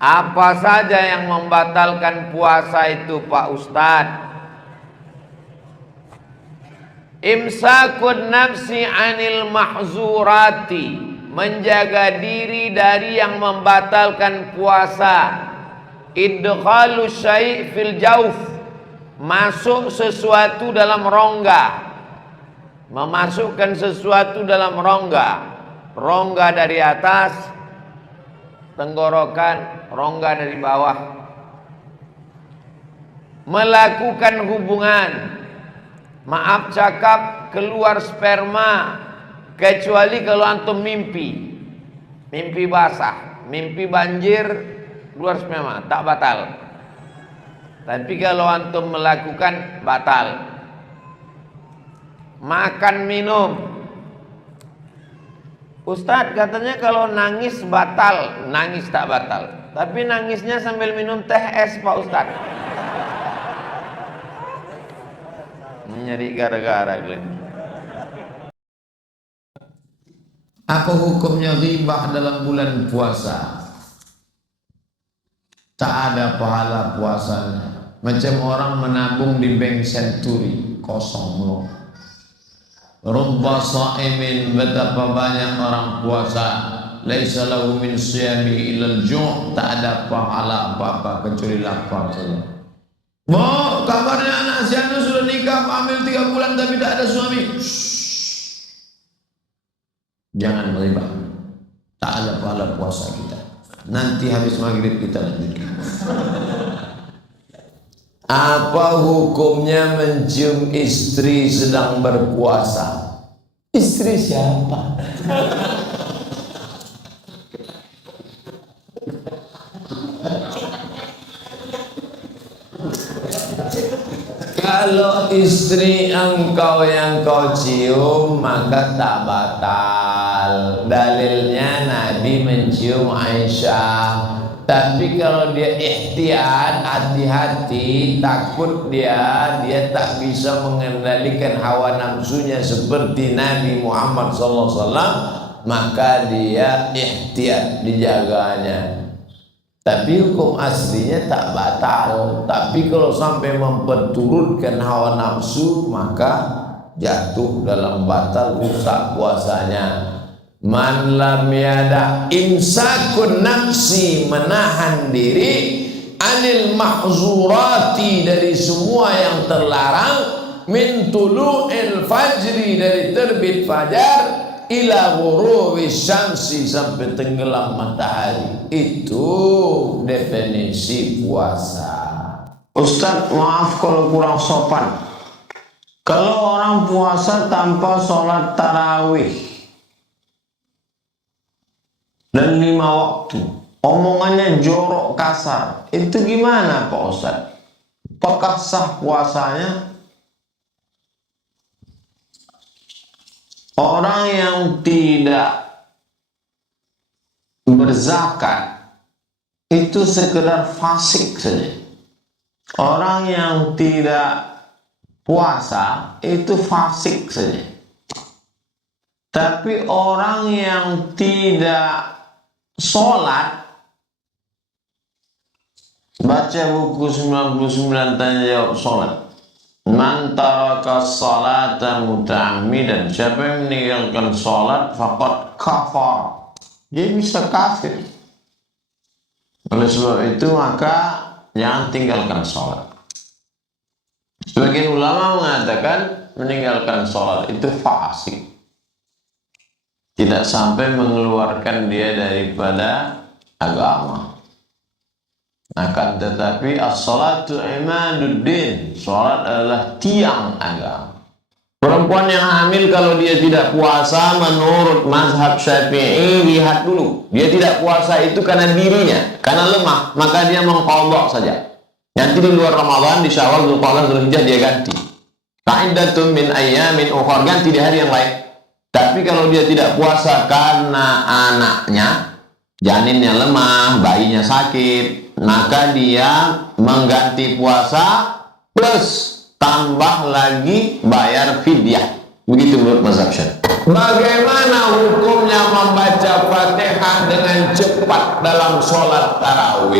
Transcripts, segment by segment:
Apa saja yang membatalkan puasa itu Pak Ustadz? Imsakun nafsi anil mahzurati, menjaga diri dari yang membatalkan puasa. Idkhalu syai' fil jauf, masuk sesuatu dalam rongga, memasukkan sesuatu dalam rongga dari atas, tenggorokan, rongga dari bawah. Melakukan hubungan, maaf cakap, keluar sperma, kecuali kalau antum mimpi basah, mimpi banjir, keluar sperma, tak batal. Tapi kalau antum melakukan, batal. Makan minum, Ustadz katanya kalau nangis batal. Nangis tak batal, tapi nangisnya sambil minum teh es Pak Ustadz. Nyari gara-gara. Apa hukumnya ghibah dalam bulan puasa? Tak ada pahala puasanya. Macam orang menabung di bank senturi, kosong loh. Rubba sha'imin, betapa banyak orang puasa, laisa lahu min siyami ilal ju', tak ada pahala apa-apa kecuali lapar saja. Mau kabarnya anak si anu sudah nikah, hamil 3 bulan tapi tak ada suami. Jangan ghibah. Tak ada pahala puasa kita. Nanti habis maghrib kita lanjutkan. Apa hukumnya mencium istri sedang berpuasa? Istri siapa? Kalau istri engkau yang kau cium, maka tak batal. Dalilnya Nabi mencium Aisyah. Tapi kalau dia ihtiyat, hati-hati, takut dia tak bisa mengendalikan hawa nafsunya seperti Nabi Muhammad SAW, maka dia ihtiyat, dijaganya. Tapi hukum aslinya tak batal. Tapi kalau sampai memperturutkan hawa nafsu, maka jatuh dalam batal, rusak puasanya. Man lam yada imsakun nafsi, menahan diri, anil mahzurati, dari semua yang terlarang, min tulu'il fajri, dari terbit fajar, ila ghurubi syamsi, sampai tenggelam matahari. Itu definisi puasa. Ustadz, maaf kalau kurang sopan. Kalau orang puasa tanpa sholat tarawih dan 5 waktu, omongannya jorok kasar, itu gimana Pak Ustadz? Apakah sah puasanya? Orang yang tidak berzakat itu sekedar fasik saja. Orang yang tidak puasa itu fasik saja. Tapi orang yang tidak sholat, baca buku 99 tanya jawab sholat. Man taraka salata muta'ammidan, siapa yang meninggalkan sholat faqad kafar, dia bisa kafir. Oleh sebab itu maka jangan tinggalkan sholat. Sebagian ulama mengatakan meninggalkan sholat itu fasik, tidak sampai mengeluarkan dia daripada agama. Akan tetapi as-salatu imaduddin, sholat adalah tiang agama. Perempuan yang hamil kalau dia tidak puasa menurut mazhab Syafi'i, lihat dulu, dia tidak puasa itu karena dirinya, karena lemah, maka dia mengqadha saja. Nanti di luar Ramadan, di Syawal, Dzulqa'dah, Dzulhijjah dia ganti. Qa'iddatun min ayyamin ukhar, ganti di hari yang lain. Tapi kalau dia tidak puasa karena anaknya, janinnya lemah, bayinya sakit, maka dia mengganti puasa plus tambah lagi bayar fidyah. Begitu menurut mazhab Syafi'i. Bagaimana hukumnya membaca Fatihah dengan cepat dalam sholat tarawih?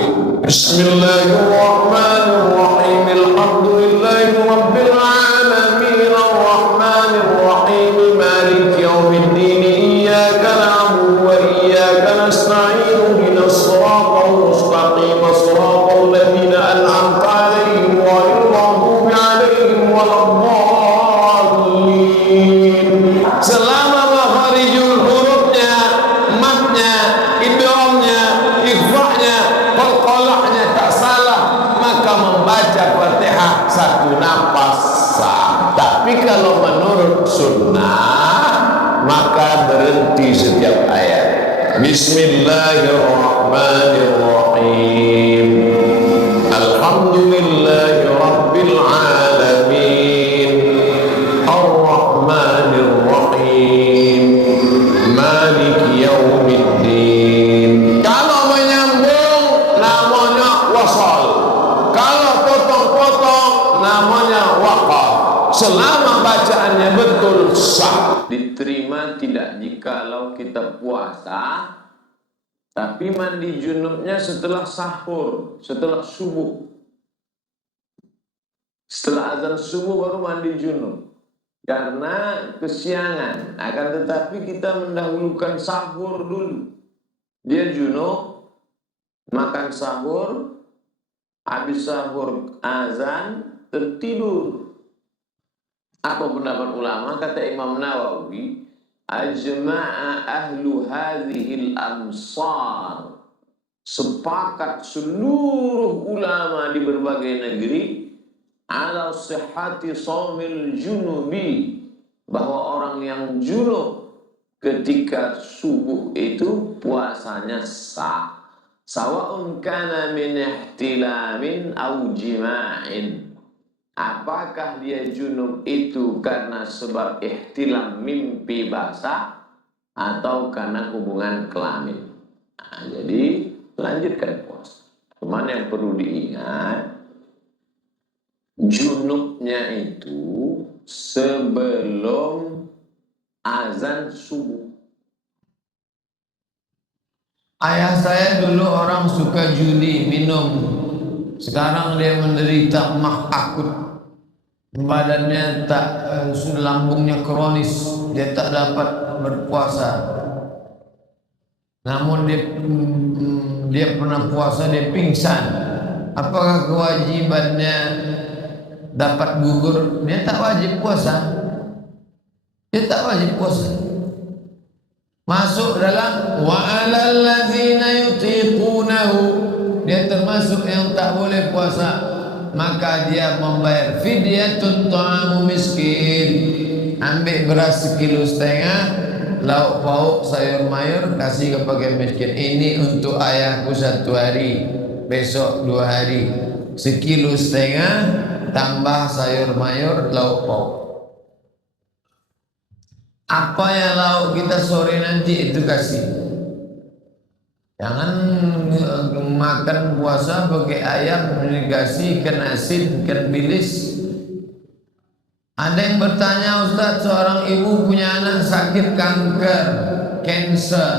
Bismillahirrahmanirrahim. Alhamdulillahi rabbil alamin arrahmanir rahim maliki yaumiddin iyyaka na'budu wa iyyaka nasta'in ihdinas siratal mustaqim siratal ladzina an'amta 'alaihim ghairil maghdubi 'alaihim waladdallin. Selama makharijul hurufnya, matnya, idghamnya, ikhfa'nya, qalqalahnya tak salah, maka membaca Fatihah satu nafas sah. Tapi kalau menurut sunnah maka berhenti setiap ayat. Bismillahirrahmanirrahim. Alhamdulillahi rabbil alamin arrahmanir rahim maliki yaumiddin. Kalau menyambung namanya wasal, kalau potong-potong namanya waqaf. Selama bacaannya betul sah. Diterima tidak jikalau kita puasa tapi mandi junubnya setelah sahur, setelah subuh. Setelah azan subuh baru mandi junub karena kesiangan. Akan tetapi kita mendahulukan sahur dulu. Dia junub, makan sahur, habis sahur azan, tertidur. Apa pendapat ulama? Kata Imam Nawawi, ajma'a ahlu hadhil amsar, sepakat seluruh ulama di berbagai negeri ala sihhati shaumil junubi, bahwa orang yang junub ketika subuh itu puasanya sah, sawa'un kana min ihtilamin aw jima'in. Apakah dia junub itu karena sebab ihtilam, mimpi basah, atau karena hubungan kelamin. Nah, jadi lanjutkan puasa. Cuman yang perlu diingat, junubnya itu sebelum azan subuh. Ayah saya dulu orang suka judi, minum. Sekarang dia menderita mah akut. Badannya tak, lambungnya kronis, dia tak dapat berpuasa. Namun dia pernah puasa, dia pingsan. Apakah kewajibannya dapat gugur? Dia tak wajib puasa. Dia tak wajib puasa. Masuk dalam wa 'alal ladzina yutiqunahu, dia termasuk yang tak boleh puasa. Maka dia membayar fidyatun ta'amu miskin. Ambil beras 1,5 kilo, lauk pauk, sayur mayur, kasih kepada miskin. Ini untuk ayahku 1 hari, besok 2 hari. 1,5 kilo tambah sayur mayur, lauk pauk. Apa yang lauk kita sore nanti itu kasih. Jangan makan puasa pakai ayam, dikasih ikan asin, ikan bilis. Ada yang bertanya, Ustaz, seorang ibu punya anak sakit kanker, cancer,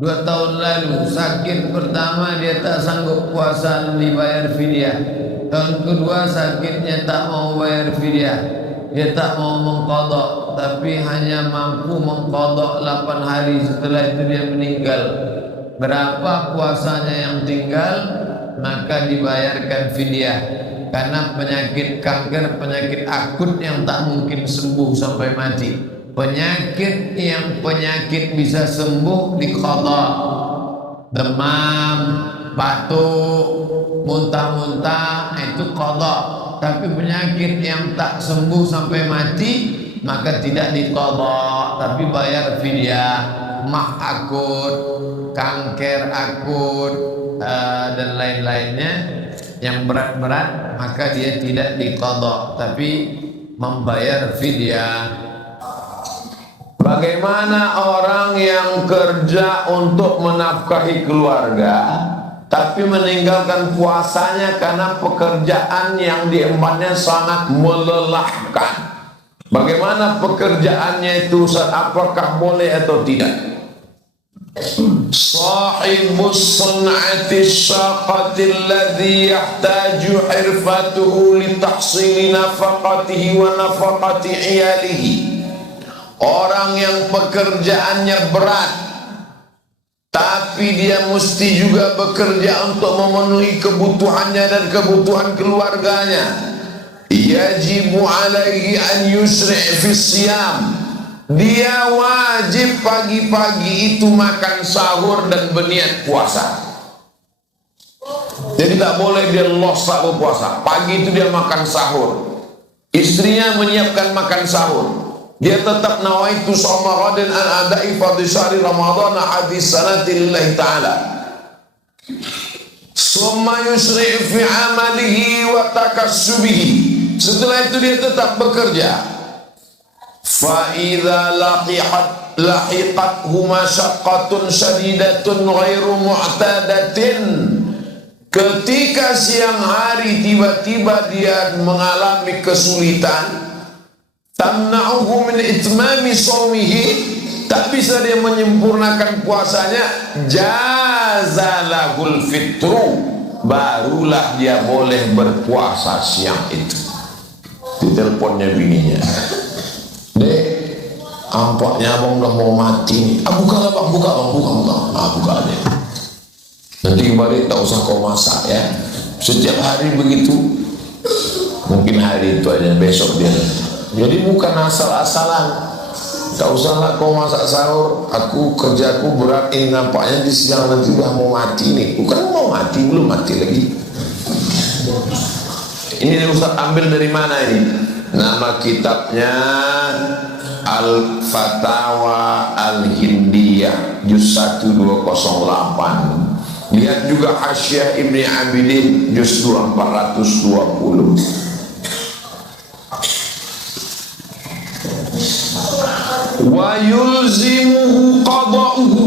2 tahun lalu. Sakit pertama dia tak sanggup puasa, dibayar fidyah. Tahun kedua sakitnya tak mau bayar fidyah, dia tak mau mengqadha, tapi hanya mampu mengqadha 8 hari, setelah itu dia meninggal. Berapa puasanya yang tinggal? Maka dibayarkan fidyah. Karena penyakit kanker, penyakit akut yang tak mungkin sembuh sampai mati. Penyakit yang bisa sembuh diqadha. Demam, batuk, muntah-muntah, itu qadha. Tapi penyakit yang tak sembuh sampai mati maka tidak diqadha, tapi bayar fidyah. Mah akut, kanker akut, dan lain-lainnya yang berat-berat, maka dia tidak diqadha tapi membayar fidyah. Bagaimana orang yang kerja untuk menafkahi keluarga tapi meninggalkan puasanya karena pekerjaan yang diembannya sangat melelahkan? Bagaimana pekerjaannya itu, apakah boleh atau tidak? Sahibus sun'ati syaqati alladhi yahtaju hirfatuhu litahsili nafaqatihi wa nafaqati iyalihi. Orang yang pekerjaannya berat, tapi dia mesti juga bekerja untuk memenuhi kebutuhannya dan kebutuhan keluarganya. Yajibu alaihi an yusri' fi siyam. Dia wajib pagi-pagi itu makan sahur dan berniat puasa. Jadi tak boleh dia los tak berpuasa. Pagi itu dia makan sahur. Istrinya menyiapkan makan sahur. Dia tetap nawaitu shauma ghadin an adai fardhi syahri ramadhan hadis sanati lillahi ta'ala. Summa yusri' fi amalihi wa takassubihi. Setelah itu dia tetap bekerja. Fa idza lahiqathu masyaqqatun syadidatun ghairu mu'tadatin. Ketika siang hari tiba-tiba dia mengalami kesulitan, tamna'uhu min itmami shaumihi, tak bisa dia menyempurnakan puasanya, jazalahul fitru, barulah dia boleh berpuasa siang itu. Diteleponnya bininya, "Dek, tampaknya abang udah mau mati nih." "Ah, buka bang, buka. Ah, buka deh. Nanti kembali tak usah kau masak ya." Setiap hari begitu. Mungkin hari itu aja, besok dia. Jadi bukan asal-asalan. Tak usahlah kau masak sahur. Aku kerjaku berat ini, nampaknya di siang nanti udah mau mati nih. Bukan mau mati, belum mati lagi. Ini Ustaz ambil dari mana ini? Nama kitabnya Al-Fatawa Al-Hindiyah juz 1 208. Lihat juga Hasyiah Ibni Abidin juz 2 420. Wa yulzimuhu qada'uhu,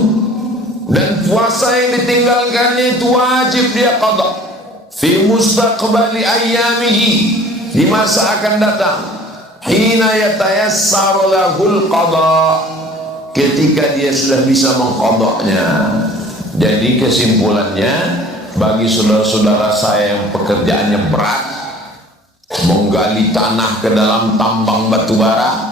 dan puasa yang ditinggalkannya itu wajib dia qada' fi mustaqbali ayyamihi, di masa akan datang. Hina yatayassar lahul qada', ketika dia sudah bisa mengqada'nya. Jadi kesimpulannya, bagi saudara-saudara saya yang pekerjaannya berat, menggali tanah ke dalam tambang batu bara,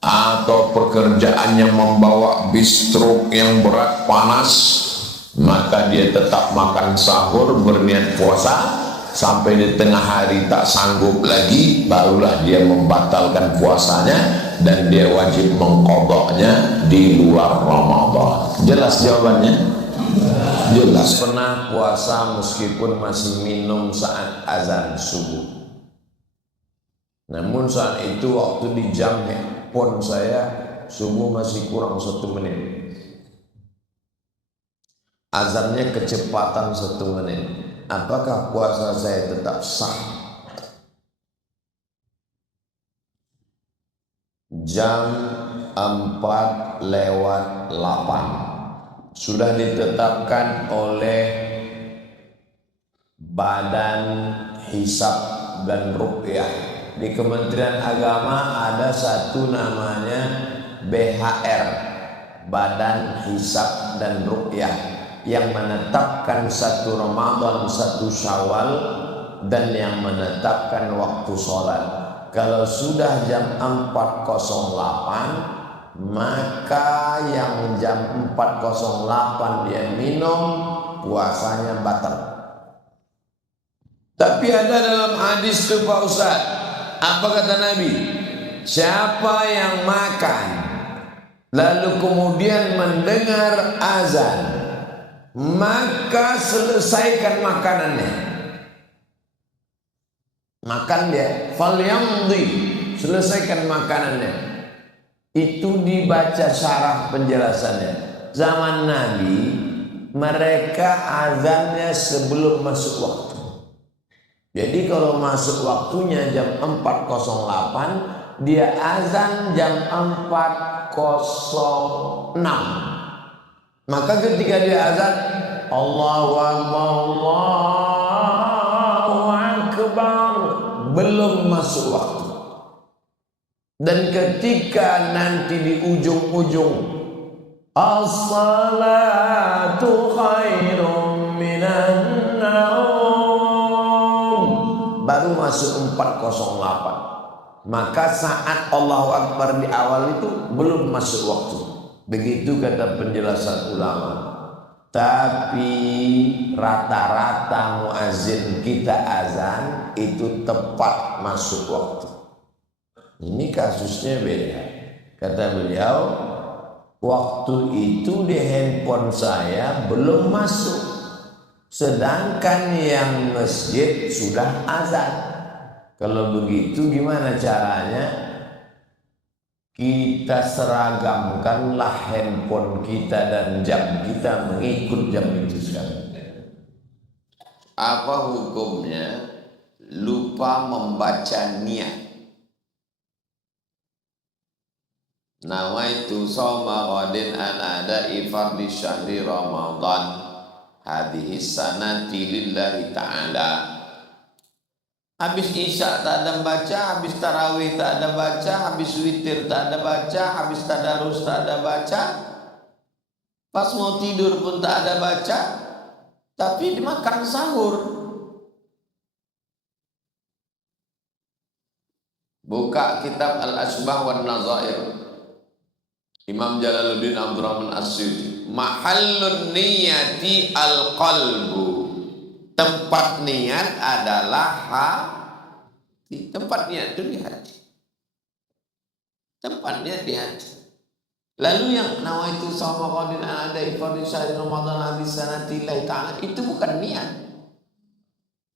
atau pekerjaannya membawa bis truk yang berat panas, maka dia tetap makan sahur, berniat puasa sampai di tengah hari tak sanggup lagi, barulah dia membatalkan puasanya dan dia wajib mengqadanya di luar Ramadan. Jelas jawabannya? Jelas. Pernah puasa meskipun masih minum saat azan subuh. Namun saat itu waktu di jam handphone saya subuh masih kurang 1 menit. Azannya kecepatan 1 menit. Apakah puasa saya tetap sah? Jam 4:08 sudah ditetapkan oleh Badan Hisab dan Ruqyah. Di Kementerian Agama ada satu namanya BHR, Badan Hisab dan Ruqyah, yang menetapkan 1 Ramadan, 1 Syawal, dan yang menetapkan waktu sholat. Kalau sudah jam 4:08, maka yang jam 4:08 dia minum, puasanya batal. Tapi ada dalam hadis itu Pak Ustaz, apa kata Nabi? Siapa yang makan lalu kemudian mendengar azan, maka selesaikan makanannya. Makan dia, falyamdi, selesaikan makanannya. Itu dibaca syarah penjelasannya. Zaman Nabi mereka azannya sebelum masuk waktu. Jadi kalau masuk waktunya jam 4:08, dia azan jam 4:06. Maka ketika dia azan, Allahu Akbar, Allahu Akbar, belum masuk waktu. Dan ketika nanti di ujung-ujung As-salatu khairum minan naum. Baru masuk 408. Maka saat Allahu Akbar di awal itu belum masuk waktu. Begitu kata penjelasan ulama. Tapi rata-rata muazin kita azan itu tepat masuk waktu. Ini kasusnya beda. Kata beliau, waktu itu di handphone saya belum masuk. Sedangkan yang masjid sudah azan. Kalau begitu gimana caranya? Kita seragamkanlah handphone kita dan jam kita mengikut jam itu sekarang. Apa hukumnya lupa membaca niat? Nawaitu shoma ghadin an ada'i fardhi syahri Ramadan hadhihi sanati lillahi ta'ala. Habis isya tak ada baca, habis tarawih tak ada baca, habis witir tak ada baca, habis tadarus tak ada baca, pas mau tidur pun tak ada baca, tapi dimakan sahur. Buka kitab Al-Asbah wan Nazair Imam Jalaluddin Abdurrahman As-Suyuti. Mahallun niyati al-qalbu. Tempat niat adalah hati. Tempat niat itu di hati. Tempat niat di hati. Lalu yang nawaitu shoma ghadin an ada'i fardhi syahri Ramadan hadhihi sanati lillahi ta'ala, itu bukan niat.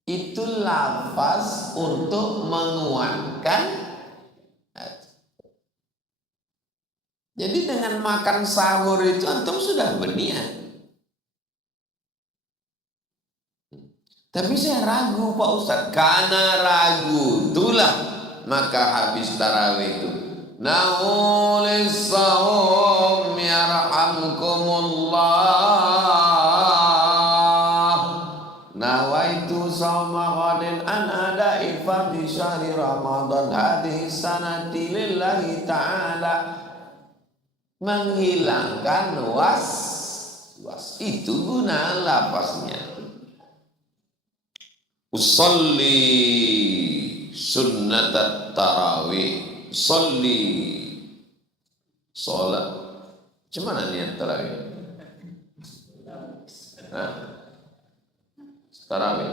Itu lafaz untuk menguatkan hati. Jadi dengan makan sahur itu antum sudah berniat. Tapi saya ragu Pak Ustadz. Karena ragu itulah maka habis tarawih itu naulis sahum yarhamkumullah nawaitu shoma ghadin an ada'i fardhi syahri Ramadan hadhihi sanati lillahi ta'ala. Menghilangkan was. Itu guna lafaznya. Usolli sunnatat tarawih. Usolli sholat. Gimana niat tarawih? Tarawih.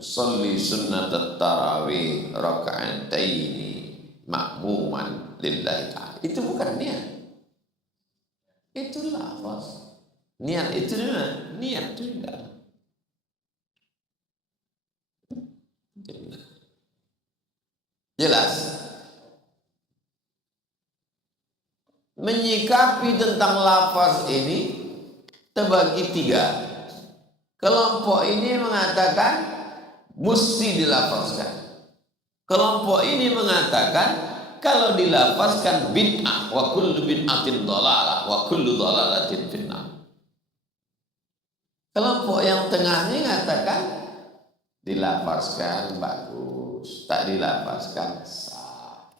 Usolli sunnatat tarawih raka'ataini ma'muman lillahi ta'ala. Itu bukan niat. Itu lafaz. Niat itu dimana? Niat itu tidak. Jelas. Menyikapi tentang lafaz ini terbagi 3. Kelompok ini mengatakan mesti dilafazkan. Kelompok ini mengatakan kalau dilafazkan bid'ah, wa kullu bid'atin dhalalah wa kullu dhalalatin finnar. Kelompok yang tengah ini mengatakan dilafazkan bagus, tak dilafazkan sah.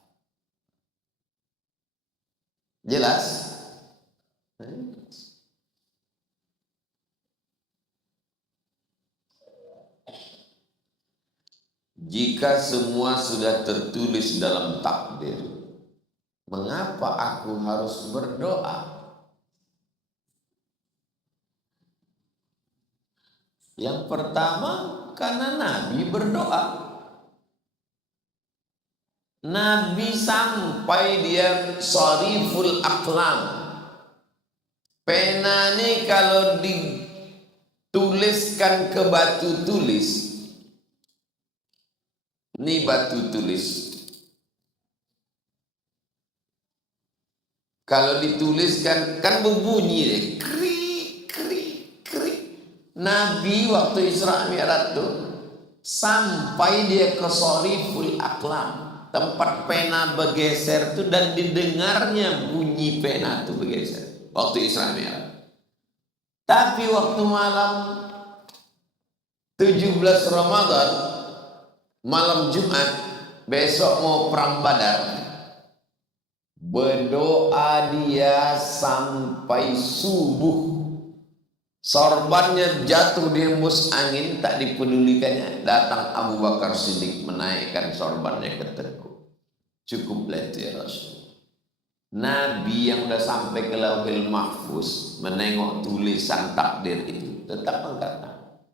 Jelas? Jika semua sudah tertulis dalam takdir, mengapa aku harus berdoa? Yang pertama, karena Nabi berdoa. Nabi sampai dia shariful aqlam. Pena ini kalau dituliskan ke batu tulis, ini batu tulis. Kalau dituliskan kan berbunyi deh, krik krik krik. Nabi waktu Isra Mi'raj tuh sampai dia ke shariful aqlam, tempat pena bergeser tuh, dan didengarnya bunyi pena tuh bergeser waktu Isra Mi'raj. Tapi waktu malam 17 Ramadan, malam Jumat, besok mau perang Badar, Berdoa dia sampai subuh. Sorbannya jatuh di hembus angin, tak dipedulikannya. Datang Abu Bakar Siddiq menaikkan sorbannya ke teguk. Cukuplah itu ya Rasul. Nabi yang sudah sampai ke Lauhil Mahfuz menengok tulisan takdir itu tetap mengatakan,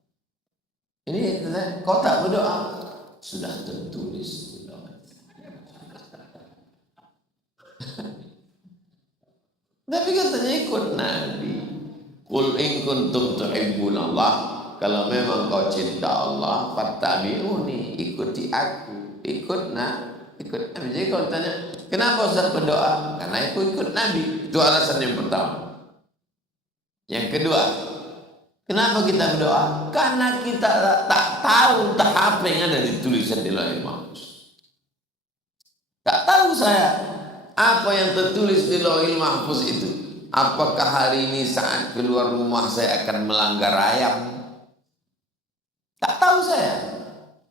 ini kau tak berdoa? Sudah tertulis. Tapi katanya ikut Nabi. Qul in kuntum tuhibbunallah, kalau memang kau cinta Allah, fattabi'uni, ikuti aku. Ikut Nabi. Jadi kalau tanya, kenapa Ustaz berdoa? Karena aku ikut Nabi. Itu alasan yang pertama. Yang kedua, kenapa kita berdoa? Karena kita tak tahu apa yang ada di tulisan di Lauhil Mahfuz. Tak tahu saya apa yang tertulis di Lauhil Mahfuz itu. Apakah hari ini saat keluar rumah saya akan melanggar ayam? Tak tahu saya.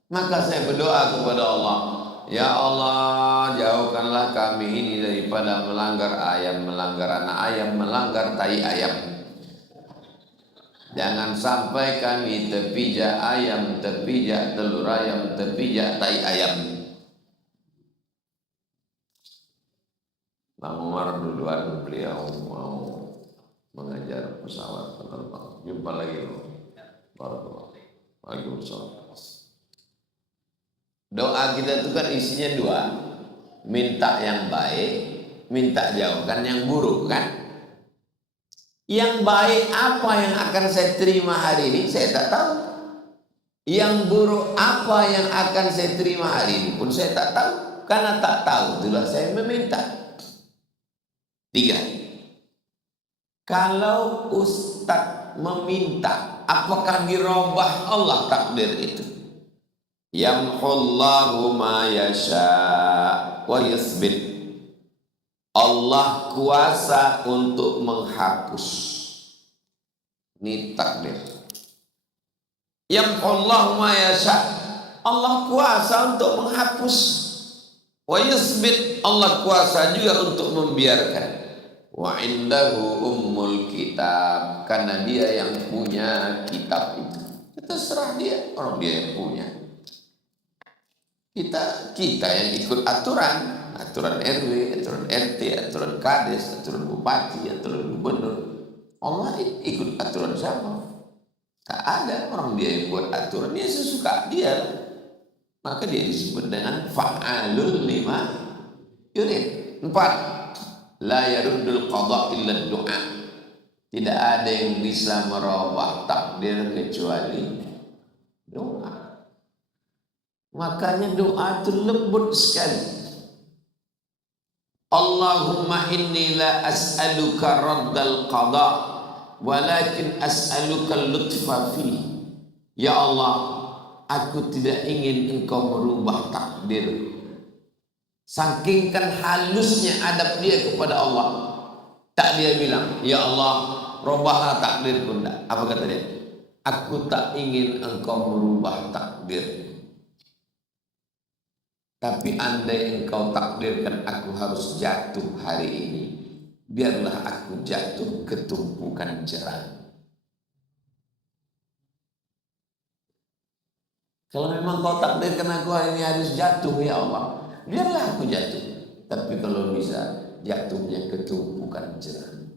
Maka saya berdoa kepada Allah, ya Allah, jauhkanlah kami ini daripada melanggar ayam, melanggar anak ayam, melanggar tai ayam. Jangan sampai kami terpijak ayam, terpijak telur ayam, terpijak tai ayam. Bang Umar duluan, beliau mau mengajar pesawat penerbang. Jumpa lagi loh. Waalaikumsalam. Doa kita itu kan isinya dua. Minta yang baik, minta jauhkan yang buruk kan. Yang baik apa yang akan saya terima hari ini, saya tak tahu. Yang buruk apa yang akan saya terima hari ini pun saya tak tahu. Karena tak tahu, itulah saya meminta. 3. Kalau Ustadz meminta, apakah dirubah Allah takdir itu? Yamhullahu ma yasha wa yasbit. Allah kuasa untuk menghapus. Ini takdir. Yamhullahu ma yasha. Allah kuasa untuk menghapus. Wa yasbit. Allah kuasa juga untuk membiarkan. Wa indahu ummul kitab, karena dia yang punya kitab itu. Kita serah dia, orang dia yang punya. Kita yang ikut aturan RW, aturan RT, aturan kades, aturan bupati, aturan gubernur. Allah ikut aturan siapa? Tak ada, orang dia yang buat aturan, dia sesuka dia. Maka dia disebut dengan fa'alul lima yurid. 4. La yaruddul qada illa doa. Tidak ada yang bisa merubah takdir kecuali doa. Makanya doa itu lembut sekali. Allahumma inni la as'aluka raddal qada walakin as'aluka lutfa fi. Ya Allah, aku tidak ingin engkau merubah takdir. Saking kan halusnya adab dia kepada Allah. Tak dia bilang, ya Allah, robahlah takdirku. Enggak. Apa kata dia? Aku tak ingin engkau merubah takdir. Tapi andai engkau takdirkan aku harus jatuh hari ini, biarlah aku jatuh ke tumpukan jerami. Kalau memang kau takdirkan aku hari ini harus jatuh, ya Allah, biarlah aku jatuh. Tapi kalau bisa jatuhnya ke tumpukan jerami.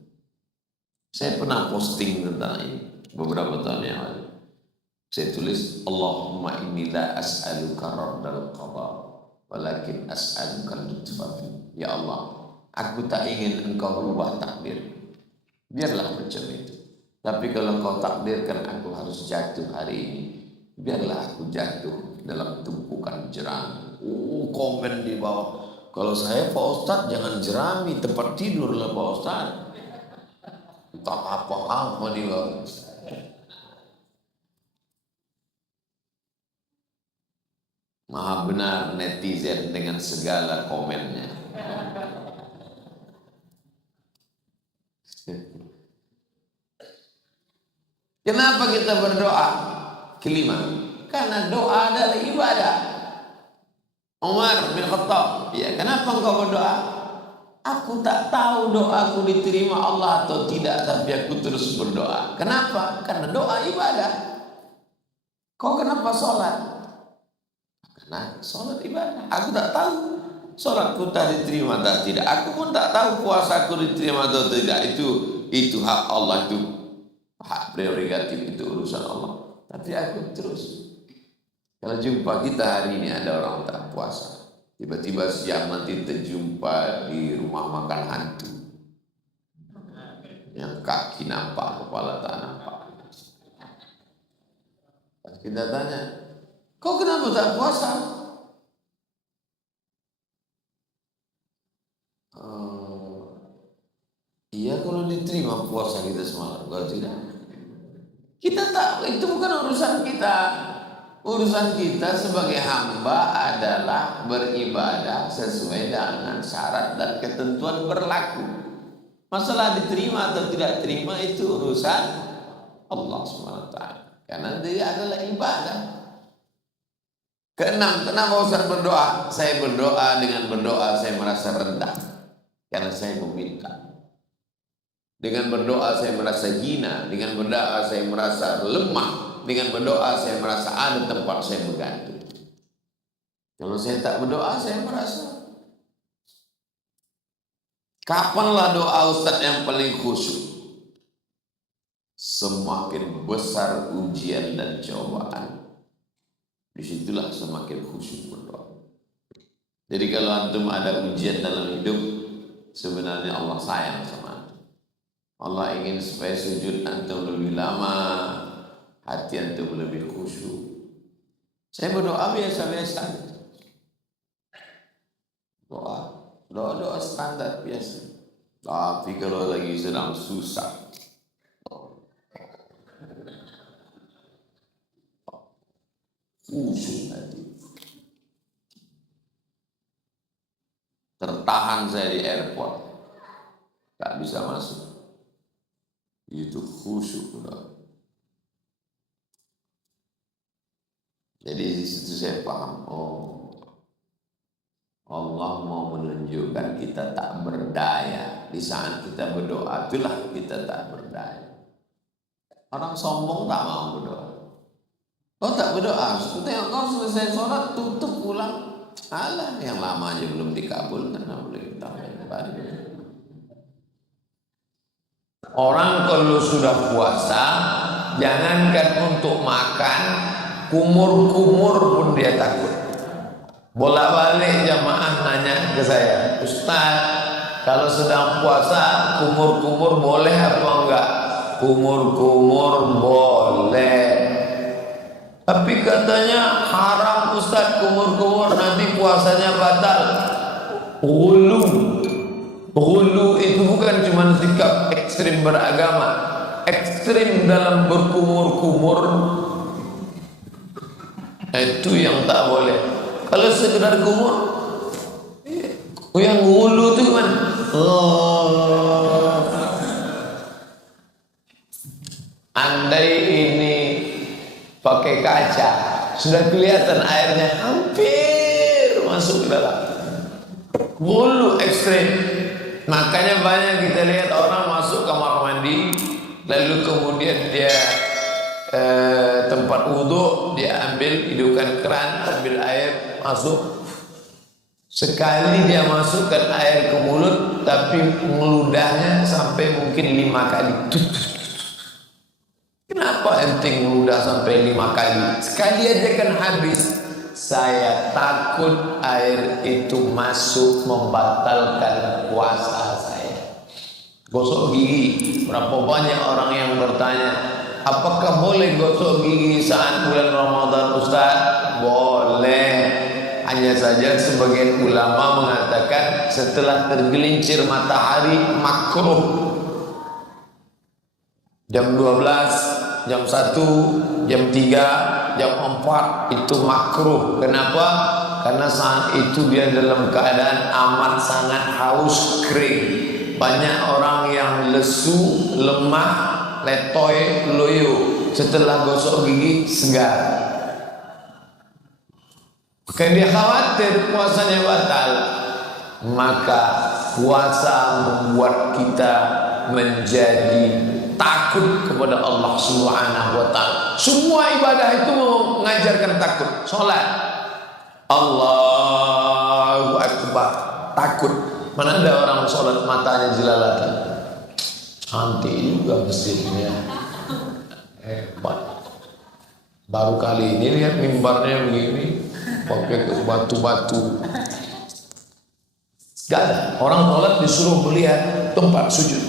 Saya pernah posting tentang ini beberapa tahun yang lalu. Saya tulis, Allahumma inni la as'aluka raddal qada walakin as'aluka lutfa fi. Ya Allah, aku tak ingin engkau ubah takdir. Biarlah macam itu. Tapi kalau kau takdirkan aku harus jatuh hari ini, biarlah aku jatuh dalam tumpukan jerami. Komen di bawah, kalau saya Pak Ustadz jangan jerami, tempat tidur lah Pak Ustadz. Tak apa-apa di bawah. Maha benar netizen dengan segala komennya. Kenapa kita berdoa? Kelima, karena doa adalah ibadah. Umar bin Khattab, ya, kenapa engkau berdoa? Aku tak tahu doaku diterima Allah atau tidak, tapi aku terus berdoa. Kenapa? Karena doa ibadah. Kau kenapa sholat? Karena sholat ibadah. Aku tak tahu sholatku tak diterima atau tidak. Aku pun tak tahu puasaku diterima atau tidak. Itu hak Allah, itu hak prerogatif, itu urusan Allah. Tapi aku terus. Kalau jumpa kita hari ini ada orang tak puasa, tiba-tiba siang nanti terjumpa di rumah makan hantu, yang kaki nampak, kepala tak nampak. Pas kita tanya, kau kenapa tak puasa? Iya, kalau diterima puasa kita semalam, kalau tidak, kita tak. Itu bukan urusan kita. Urusan kita sebagai hamba adalah beribadah sesuai dengan syarat dan ketentuan berlaku. Masalah diterima atau tidak terima itu urusan Allah SWT, karena dia adalah ibadah. Keenam, kenapa Ustaz berdoa? Saya berdoa, dengan berdoa saya merasa rendah karena saya meminta. Dengan berdoa saya merasa hina, dengan berdoa saya merasa lemah. Dengan berdoa saya merasa ada tempat saya bergantung. Kalau saya tak berdoa saya merasa. Kapanlah doa Ustaz yang paling khusyuk? Semakin besar ujian dan cobaan, disitulah semakin khusyuk berdoa. Jadi kalau antum ada ujian dalam hidup, sebenarnya Allah sayang sama antum. Allah ingin supaya sujud antum lebih lama, hati antum lebih khusyuk. Saya berdoa biasa-biasa, doa standar biasa. Tapi kalau lagi sedang susah, khusyuk hati. Tertahan saya di airport, tak bisa masuk. Itu khusyuk berdoa. Jadi di situ saya paham, Allah mau menunjukkan kita tak berdaya. Di saat kita berdoa, itulah kita tak berdaya. Orang sombong tak mau berdoa. Kau tak berdoa, tengok kau selesai sholat, tutup pulang. Alah, yang lama aja belum dikabulkan, boleh tambahin kembali. Orang kalau sudah puasa, jangankan untuk makan, kumur-kumur pun dia takut. Bolak-balik jamaah nanya ke saya, Ustaz, kalau sedang puasa kumur-kumur boleh apa enggak? Kumur-kumur boleh, tapi katanya haram Ustaz kumur-kumur, nanti puasanya batal. Hulu itu bukan cuma sikap ekstrim beragama, ekstrim dalam berkumur-kumur, itu yang tak boleh. Kalau sekedar kumur, yang hulu itu kan, andai ini pakai kaca, sudah kelihatan airnya hampir masuk ke dalam. Hulu ekstrim. Makanya banyak kita lihat orang masuk kamar mandi, lalu kemudian dia tempat wudhu, dia ambil, hidupkan keran, ambil air, masuk. Sekali dia masukkan air ke mulut, tapi meludahnya sampai mungkin 5 kali. Kenapa ente meludah sampai 5 kali? Sekali aja kan habis. Saya takut air itu masuk membatalkan puasa saya. Gosok gigi. Berapa banyak orang yang bertanya, apakah boleh gosok gigi saat bulan Ramadan Ustaz? Boleh. Hanya saja sebagian ulama mengatakan setelah tergelincir matahari makruh. Jam 12, jam 1, jam 3, jam 4 itu makruh. Kenapa? Karena saat itu dia dalam keadaan amat sangat haus, kering. Banyak orang yang lesu, lemah, letoy, loyo. Setelah gosok gigi segar. Maka dia khawatir puasanya batal. Maka puasa membuat kita menjadi takut kepada Allah Subhanahu wa taala. Semua ibadah itu mengajarkan takut. Salat, Allahu Akbar, takut. Mana ada orang salat matanya jelalatan. Cantik juga masjidnya. Hebat. Baru kali ini lihat mimbarnya begini, pakai batu-batu. Gak ada. Orang sholat disuruh melihat tempat sujud.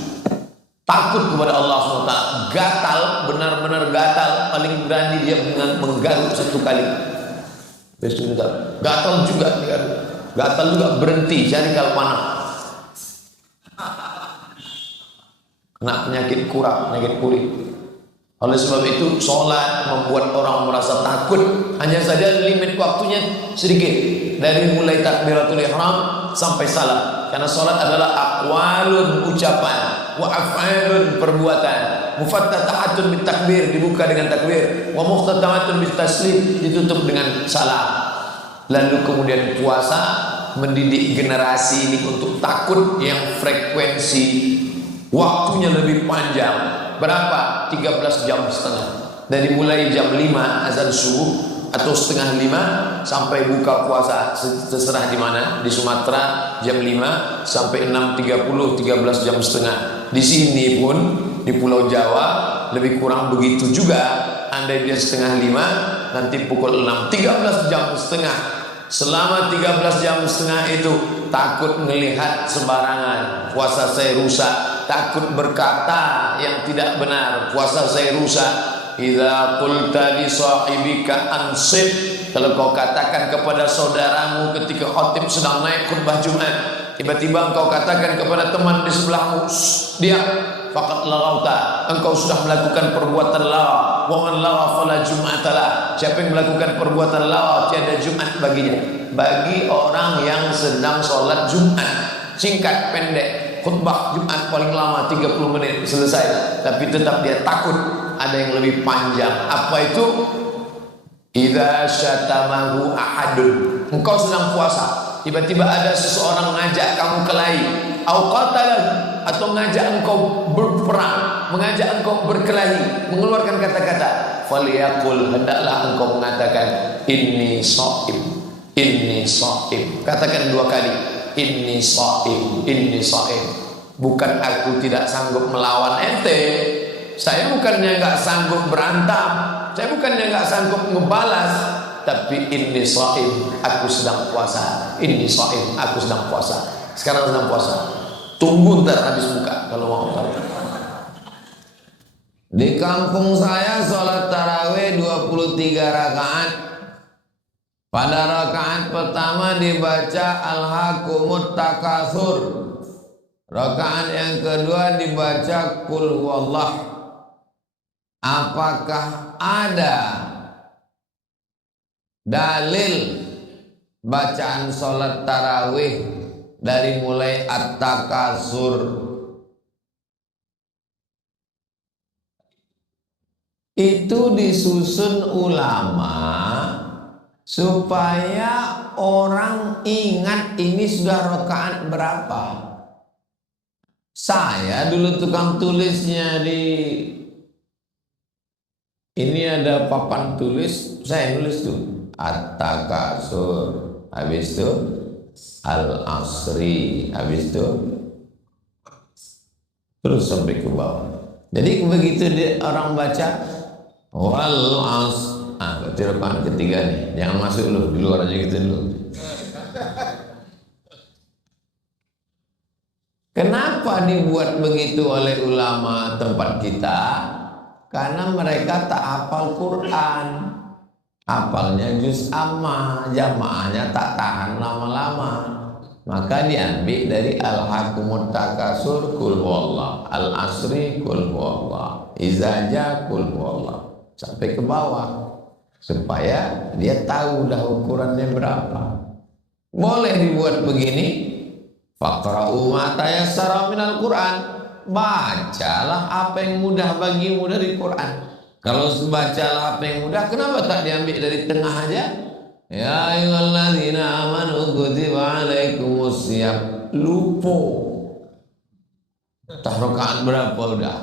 Takut kepada Allah SWT. Gatal, benar-benar gatal. Paling berani dia dengan menggaruk satu kali. Gatal juga. Gatal juga, berhenti, cari kalpana. Kena penyakit kurap, penyakit kulit. Oleh sebab itu sholat membuat orang merasa takut. Hanya saja limit waktunya sedikit, dari mulai takbiratul ihram sampai salam. Karena sholat adalah aqwalun, ucapan, wa af'alun, perbuatan. Mufattatahatun bit takbir, dibuka dengan takbir, wa muftatahatun bit taslim, ditutup dengan salam. Lalu kemudian puasa mendidik generasi ini untuk takut yang frekuensi waktunya lebih panjang. Berapa? 13 jam setengah. Dari mulai jam 5 azan subuh atau setengah 5 sampai buka puasa, terserah di mana. Di Sumatera jam 5 sampai 6.30, 13 jam setengah. Di sini pun di Pulau Jawa lebih kurang begitu juga. Andai dia setengah 5, nanti pukul 6, 13 jam setengah. Selama 13 jam setengah itu takut melihat sembarangan, puasa saya rusak. Takut berkata yang tidak benar, puasa saya rusak. Idza qulta li sahibika ansib, kalau kau katakan kepada saudaramu ketika khatib sedang naik khutbah Jumat, tiba-tiba engkau katakan kepada teman di sebelahmu, dia faqad lagauta, engkau sudah melakukan perbuatan lawa. Wa man lawa fala jum'atalah, siapa yang melakukan perbuatan lawa tiada Jumat baginya. Bagi orang yang sedang sholat Jumat, singkat pendek, khutbah Jumat paling lama 30 menit selesai, tapi tetap dia takut ada yang lebih panjang. Apa itu? Idza syatamahu ahadun, engkau sedang puasa, tiba-tiba ada seseorang ngajak kamu kelahi, au qatalahu, atau ngajak engkau berperang, mengajak engkau berkelahi, mengeluarkan kata-kata, falyaqul, hendaklah engkau mengatakan inni shaim, inni shaim. Katakan 2 kali, inni shaim, inni shaim. Bukan aku tidak sanggup melawan ente, saya bukannya nggak sanggup berantem, saya bukannya nggak sanggup ngebalas, tapi inni shaim, aku sedang puasa. Inni shaim, aku sedang puasa. Sekarang sedang puasa. Tunggu ntar habis buka kalau mau tahu. Di kampung saya sholat tarawih 23 rakaat. Pada rakaat pertama dibaca Alhaakumut Takatsur. Rakaat yang kedua dibaca Qul Huwallah. Apakah ada dalil bacaan sholat tarawih dari mulai At-Takatsur itu disusun ulama supaya orang ingat ini sudah rakaat berapa. Saya dulu tukang tulisnya ini ada papan tulis, saya nulis tuh At-Takatsur, habis itu Al-Asri, habis itu terus sampai ke bawah. Jadi begitu orang baca wal as, berarti rakaat ketiga nih, jangan masuk lu, di luar aja gitu dulu. Kenapa dibuat begitu oleh ulama tempat kita? Karena mereka tak hafal Quran, hafalnya juz amma, jamaahnya tak tahan lama-lama. Maka diambil dari Alhaakumut Takatsur Qul Huwallah, Al-Asri Qul Huwallah, Idza Jaa Qul Huwallah, sampai ke bawah supaya dia tahu dah ukurannya berapa. Boleh dibuat begini. Faqra'u ma tayassara minal Qur'an, bacalah apa yang mudah bagimu dari Quran. Kalau bacalah apa yang mudah, kenapa tak diambil dari tengah aja? Ya ayyuhalladzina amanu kutiba alaikumusiyam lupa. Entah rakaat berapa udah.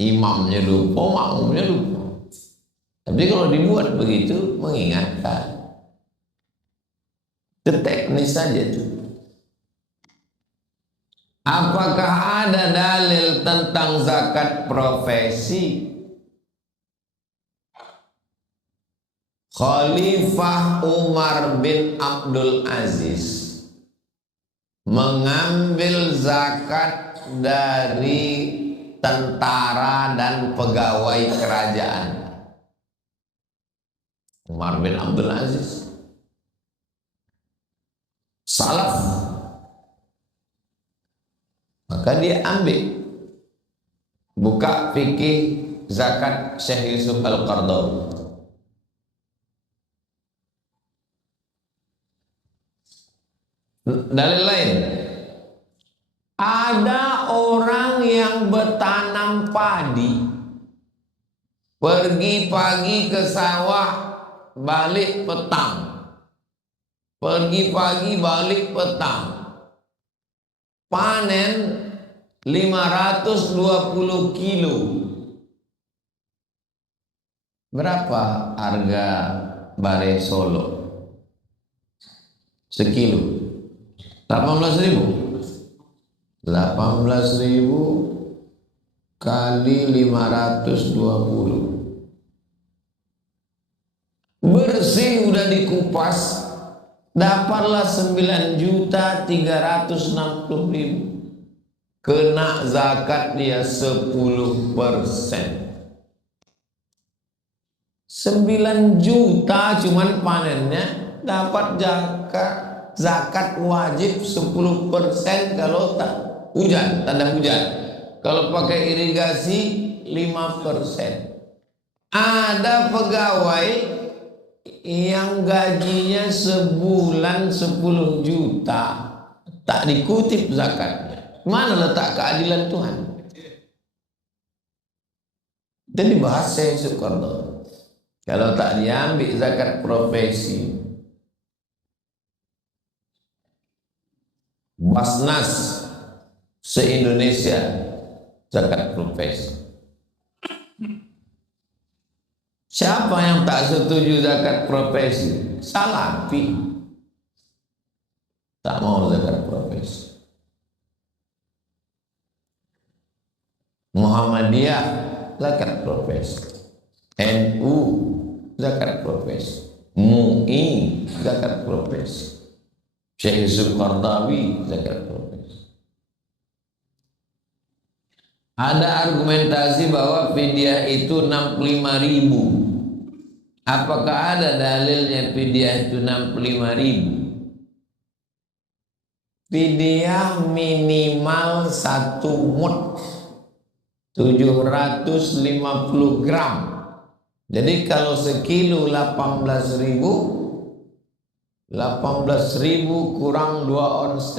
Imamnya lupa, makmumnya lupa. Tapi kalau dibuat begitu mengingatkan. Itu teknis saja tuh. Apakah ada dalil tentang zakat profesi? Khalifah Umar bin Abdul Aziz mengambil zakat dari tentara dan pegawai kerajaan. Umar bin Abdul Aziz salaf, maka dia ambil. Buka fikih zakat Syekh Yusuf Al-Qaradawi. Dalil lain, ada orang yang bertanam padi, pergi pagi ke sawah, balik petang. Pergi pagi balik petang, panen 520 kilo. Berapa harga bare Solo? Sekilo 18.000. 18.000 kali 520. Bersih udah dikupas, dapatlah 9.360.000. Kena zakat dia 10%. 9 juta cuman panennya, dapat zakat wajib 10% kalau tak hujan, tanda hujan. Kalau pakai irigasi 5%. Ada pegawai yang gajinya sebulan 10 juta, tak dikutip zakatnya. Mana letak keadilan Tuhan? Itu dibahas Syekh Sukarno. Kalau tak diambil zakat profesi, Basnas se-Indonesia zakat profesi. Siapa yang tak setuju zakat profesi? Salafi. Tak mau zakat profesi. Muhammadiyah zakat profesi. NU zakat profesi. MUI zakat profesi. Syekh Yusuf Qaradawi zakat profesi. Ada argumentasi bahwa fidyah itu 65.000. Apakah ada dalilnya fidyah itu 65.000? Fidyah minimal 1 mud, 750 gram. Jadi kalau sekilo 18.000, 18.000 kurang 2,5 ons.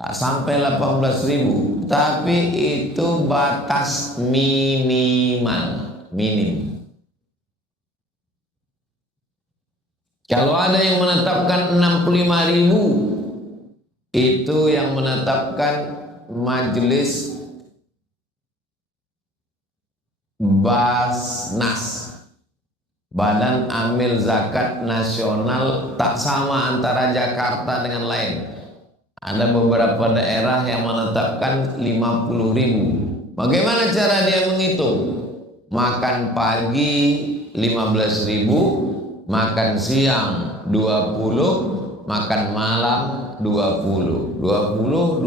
Tak sampai 18.000, tapi itu batas minimal, minim. Kalau ada yang menetapkan 65.000, itu yang menetapkan Majelis Basnas, Badan Amil Zakat Nasional. Tak sama antara Jakarta dengan lain. Ada beberapa daerah yang menetapkan 50.000. Bagaimana cara dia menghitung? Makan pagi 15.000, makan siang 20, makan malam 20. 20,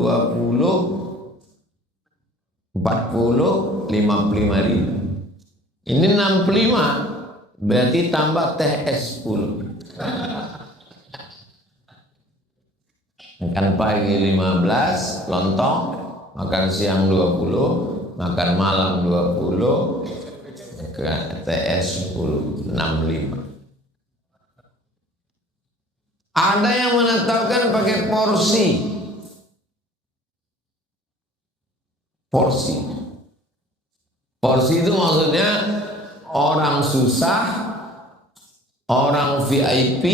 40, 55.000. Ini 65, berarti tambah TS 10. Makan pagi 15 lontong, makan siang 20, makan malam 20, TS 10, 65. Ada yang menetapkan pakai porsi. Porsi. Porsi itu maksudnya orang susah, orang VIP,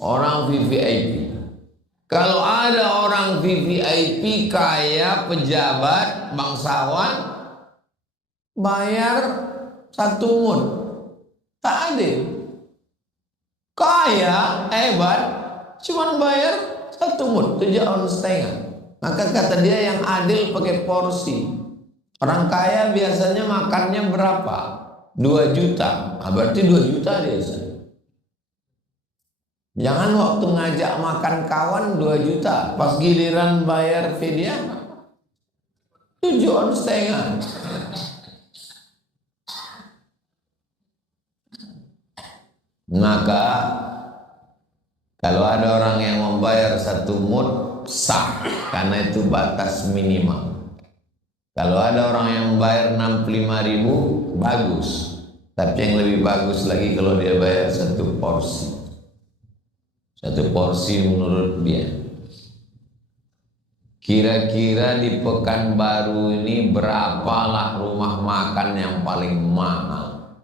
orang VVIP. Kalau ada orang VVIP, kaya, pejabat, bangsawan, bayar 1 mud. Tak adil. Kaya, hebat, cuma bayar 1 mud, 7,5 ounce. Maka kata dia yang adil pakai porsi. Orang kaya biasanya makannya berapa? 2 juta. Nah, berarti 2 juta dia. Jangan waktu ngajak makan kawan 2 juta, pas giliran bayar fidyah 7,5 ounce. Maka kalau ada orang yang membayar 1 mud sah, karena itu batas minimal. Kalau ada orang yang membayar 65.000 bagus, tapi yang lebih bagus lagi kalau dia bayar 1 porsi. 1 porsi menurut dia. Kira-kira di Pekanbaru ini berapalah rumah makan yang paling mahal?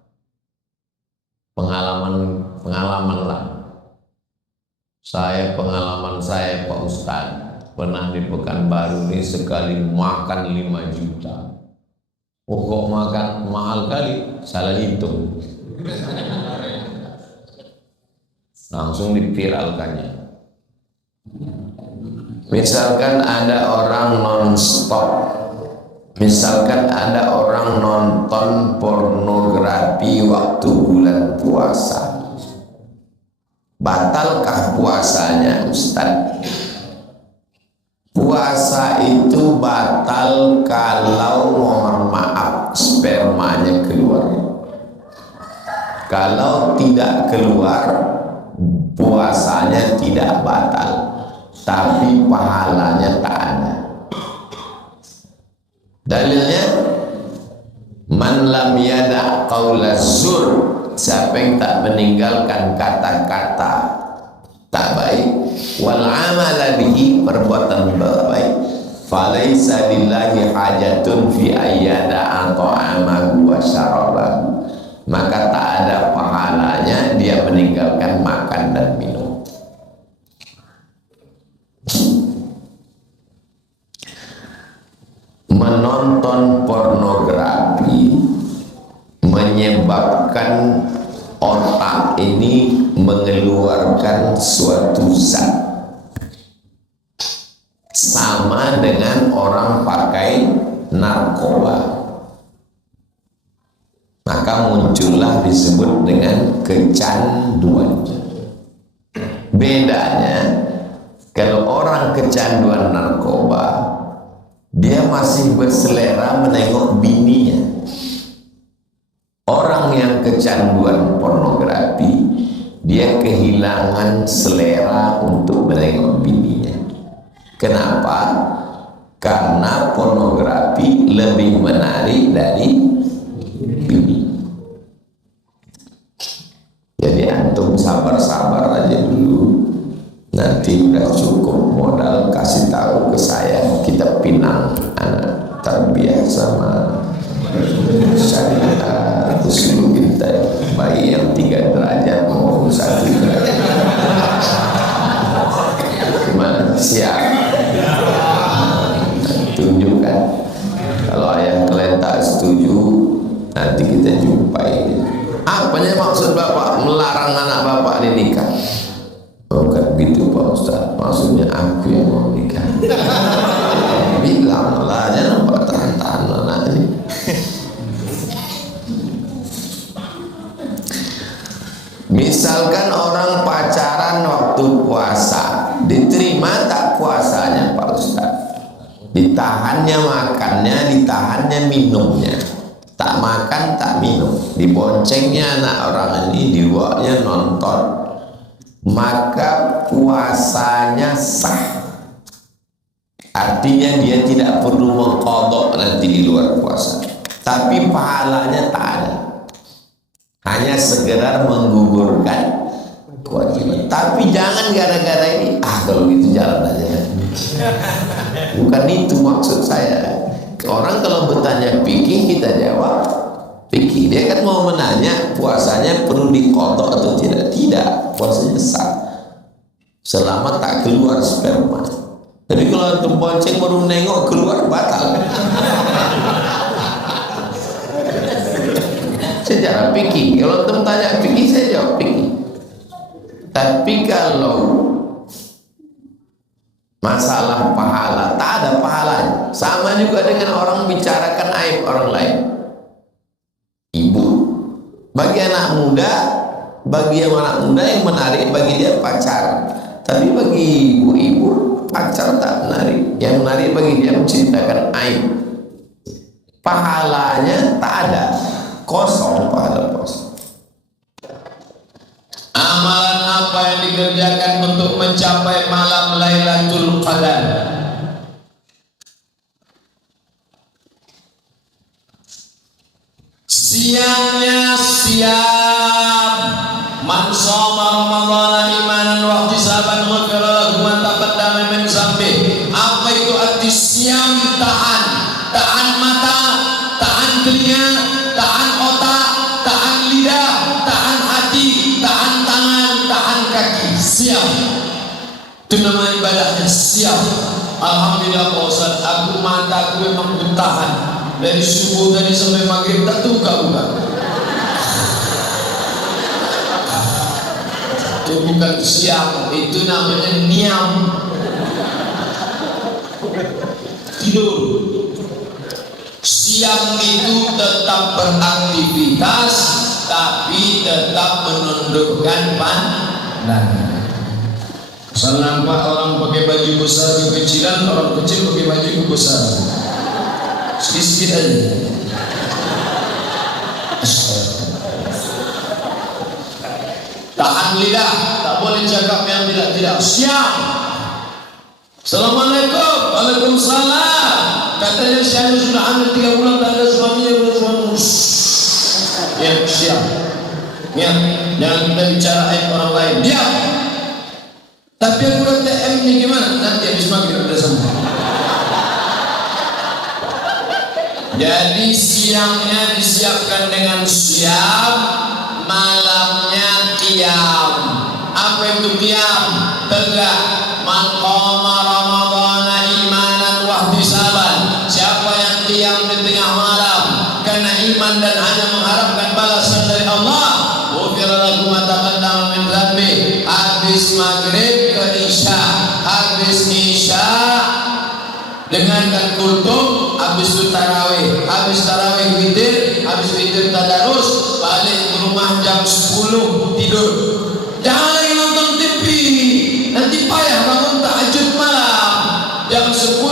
Pengalaman lah. Pengalaman saya Pak Ustadz pernah di Pekanbaru ini sekali makan 5 juta. Oh, kok makan mahal kali? Salah hitung. Langsung dipiralkannya. Misalkan ada orang non-stop, misalkan ada orang nonton pornografi waktu bulan puasa, batalkah puasanya, Ustaz? Puasa itu batal kalau mohon maaf spermanya keluar. Kalau tidak keluar, puasanya tidak batal, tapi pahalanya tak ada. Dalilnya, man lam yada' qaula zur, siapa yang tak meninggalkan kata-kata tak baik, wal amala bihi, perbuatan baik, falaisa lillahi hajatun fi ayyada ta'amahu wa syarabahu, maka tak ada pahalanya dia meninggalkan makan dan minum. Menonton pornografi menyebabkan otak ini mengeluarkan suatu zat, sama dengan orang pakai narkoba. Maka muncullah disebut dengan kecanduan. Bedanya, kalau orang kecanduan narkoba, dia masih berselera menengok bininya. Orang yang kecanduan pornografi, dia kehilangan selera untuk menengok bininya. Kenapa? Karena pornografi lebih menarik dari bini. Jadi antum sabar-sabar aja dulu, nanti udah cukup modal kasih tahu ke saya, kita pinang anak tarbiyah sama syariah, terus dulu kita bayi yang 3 derajat mau 1 derajat. Gimana? Siap? Tunjukkan. Kalau ayah kalian tak setuju, nanti kita jumpai. Apanya maksud Bapak melarang anak Bapak dinikah? Bukan gitu Pak Ustaz, maksudnya aku yang mau nikah. Bilang lah, jangan nampak tahan-tahan anak ini. Misalkan orang pacaran waktu puasa, diterima tak puasanya Pak Ustaz? Ditahannya makannya, ditahannya minumnya. Tak makan, tak minum. Diboncengnya anak orang ini, dibawanya nonton. Maka puasanya sah. Artinya dia tidak perlu mengqadha nanti di luar puasa. Tapi pahalanya tak ada. Hanya sekedar menggugurkan kewajiban. Tapi jangan gara-gara ini, kalau gitu jalan aja. Bukan itu maksud saya. Orang kalau bertanya fikih, kita jawab fikih. Dia kan mau menanya puasanya perlu diqadha atau tidak. Tidak, puasanya sah. selama tak keluar sperma. Tapi kalau antum bonceng baru nengok keluar, batal. Secara fikih, kalau antum tanya fikih, saya jawab fikih. Tapi kalau masalah pahala, tak ada pahalanya. Sama juga dengan orang bicarakan aib orang lain. Ibu, bagi anak muda, yang menarik bagi dia pacar. Tapi bagi ibu-ibu, pacar tak menarik. Yang menarik bagi dia menceritakan aib. Pahalanya tak ada, kosong, pahala kosong. Amalan apa yang dikerjakan untuk mencapai malam Lailatul Qadar? Siangnya siap. Man shoma Ramadhana imanan wa ihtisaban ghufira lahu ma taqaddama min dzambi. Apa itu arti siam? Tahan mata, tahan telinga, tahan otak, tahan lidah, tahan hati, tahan tangan, tahan kaki. Siap. Itu nama ibadahnya, siap. Alhamdulillah Pak Ustaz, aku mataku memang bertahan dari subuh tadi sampai maghrib tak buka. Itu bukan siap, itu namanya niam. Tidur. Siang itu tetap beraktivitas, tapi tetap menundukkan pandangan. Saya nampak orang pakai baju besar kekecilan, orang kecil pakai baju besar. Sedikit aja. Tahan lidah, tak boleh cakap yang tidak. Siap. Assalamualaikum, waalaikumsalam. Katanya saya sudah hamil 3 bulan, tak ada suaminya, ya siap. Ya, jangan kita bicara aib orang lain. Diam. Tapi aku udah TM ini gimana? Nanti habis maghrib udah sembuh. Jadi siangnya disiapkan dengan siap, malamnya qiyam. Apa itu qiyam? Tegak. Man qama Ramadhana imanan wa ihtisaban. Siapa yang qiyam di tengah malam karena iman dan hanya mengharapkan balasan dari Allah, ghufira lahu ma taqaddama min dzambi. Habis maghrib ke isya, habis isya dengarkan kultum, habis itu tarawih, habis tarawih witir, habis witir tadarus, balik ke rumah jam 10 tidur. Jangan lagi nonton TV, nanti payah bangun tahajud malam. Jam 10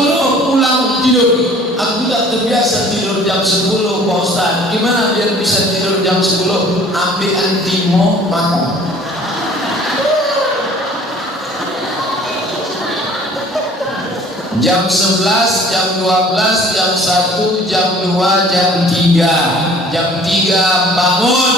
pulang tidur. Aku tak terbiasa tidur jam 10 Pak Ustaz. Gimana biar bisa tidur jam 10? Ambil antimo makan. Jam 11, jam 12, jam 1, jam 2, jam 3. Jam 3 bangun.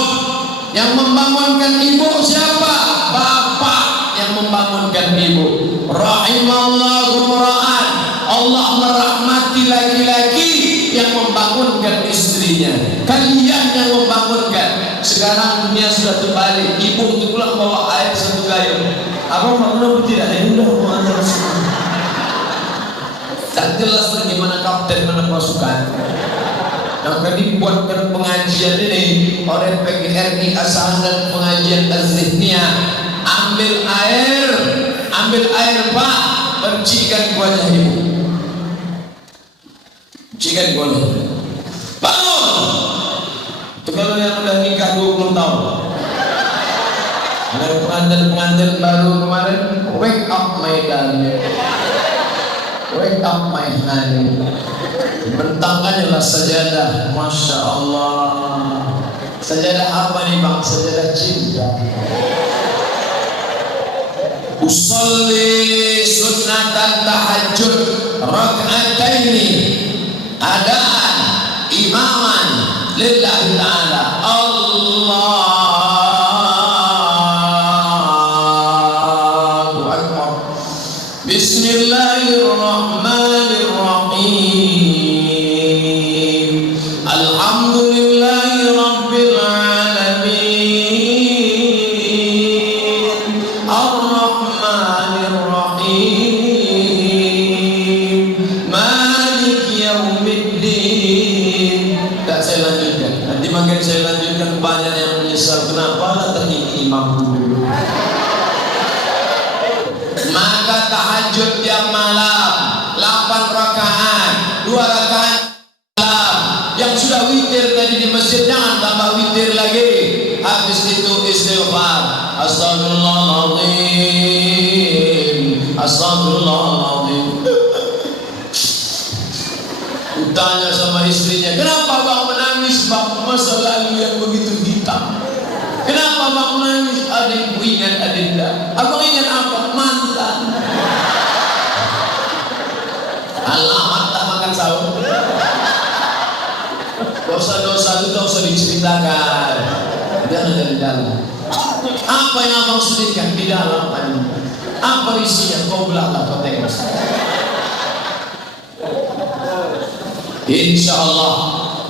Yang membangunkan ibu siapa? Bapak yang membangunkan ibu. Rahimallahu ra'an. Allah merahmati laki-laki yang membangunkan istrinya. Kalian yang membangunkan. Sekarang dunia sudah terbalik. Ibu untuk pulang bawa air 1 gayung. Abang bangun apa tidak? Ini udah mau antar semua. Tak jelas bagaimana kapten mana pasukan. Yang tadi buatkan pengajian ini oleh PGRI Asahan dan pengajian Az-Zihniyah. Ambil air Pak, percikan ke wajah ibu. Percikan ke wajah. Bangun. Itu kalau yang udah nikah 20 tahun. Ada pengantin baru kemarin, wake up my darling. Wake up my honey. Bentangkannya lah sajadah. Masya Allah. Sajadah apa nih bang? Sajadah cinta. Usolli sunnatan tahajud rak'ataini adaan imaman lillahi ta'ala. Allahu Akbar. Bismillahirrahmanirrahim. Alhamdulillahi rabbil alamin. Ar-Rahman Ditanya sama istrinya, kenapa bang menangis bang? Masa lalu yang begitu hitam. Kenapa bang menangis? Adikku ingat adinda. Abang ingat apa? Mantan. Alamat tak makan sahur. Dosa-dosa itu tak usah diceritakan. Jangan dari dalam. Apa yang abang sedihkan di dalam tadi? Apa isinya? Kau belakang kau tengok. Insya Allah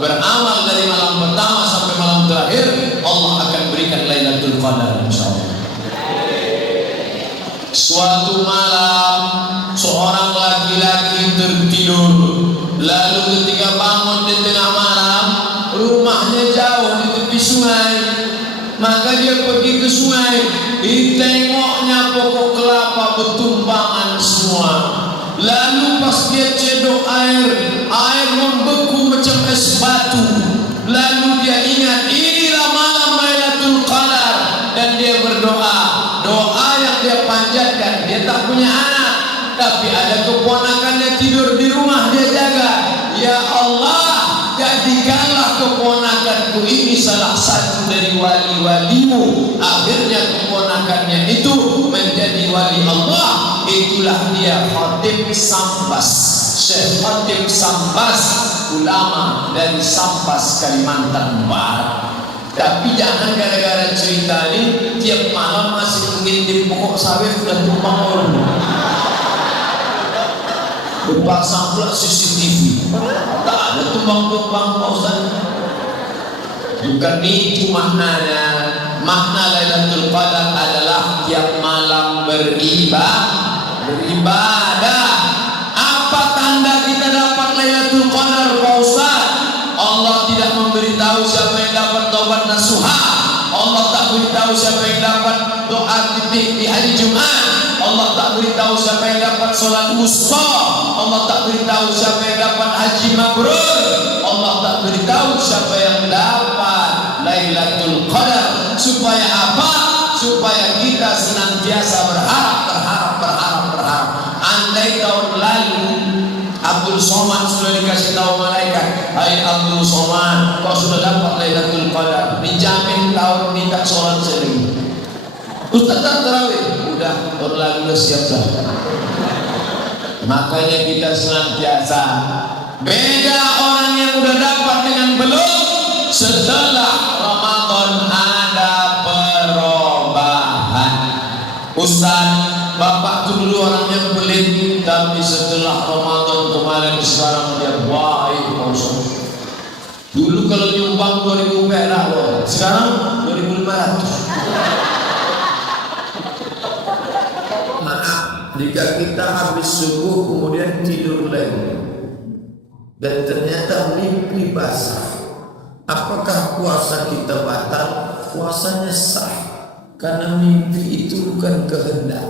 beramal dari malam pertama sampai malam terakhir, Allah akan berikan Lailatul Qadar insya Allah. Suatu malam seorang laki-laki tertidur, lalu ketika bangun di tengah malam, rumahnya jauh di tepi sungai, maka dia pergi ke sungai, ditengoknya pokok kelapa bertumbangan semua. Lalu pas dia cedok air membeku macam es batu. Lalu dia ingat inilah malam Lailatul Qadar, dan dia berdoa. Doa yang dia panjatkan, dia tak punya anak, tapi ada keponakannya tidur di rumah, dia jaga. Ya Allah, jadikanlah keponakanku ini salah satu dari wali-walimu. Akhirnya keponakannya itu menjadi wali Allah. Itulah dia Khatib Sambas, Syekh Khatib Sambas, ulama dari Sambas, Kalimantan Barat. Tapi jangan gara-gara cerita ini tiap malam masih mengintip pokok sawit sudah tumpang orang. Berpasang pula CCTV, tak ada tumpang-tumpang Pak Ustaz. Bukan itu maknanya. Makna Lailatul Qadar adalah tiap malam beribadah. Apa tanda kita dapat Lailatul Qadar Pak Ustaz? Allah tidak memberitahu siapa yang dapat taubat nasuha. Allah tak beritahu siapa yang dapat doa titik di hari Jumat. Allah tak beritahu siapa yang dapat sholat wusta. Allah tak beritahu siapa yang dapat haji mabrur. Allah tak beritahu siapa yang dapat Lailatul Qadar. Supaya apa? Supaya kita senantiasa berharap. Andai tahun lalu Abdul Somad sudah dikasih tahu malaikat, hai Abdul Somad, kau sudah dapat Lailatul Qadar, dijamin tahun ini tak sholat sering. Ustaz tak terawih, udah tahun lalu udah siap dah. Makanya kita senantiasa beda orang yang udah dapat dengan belum. Setelah Ramadan ada perubahan. Ustaz, bapak tu dulu orang yang pelit, tapi setelah Ramadan kemarin sekarang dia baik. Dulu kalau nyumbang 2000 perak loh, sekarang 2500. Maaf, jika kita habis subuh kemudian tidur lagi dan ternyata mimpi basah, apakah puasa kita batal? Puasanya sah, karena mimpi itu bukan kehendak.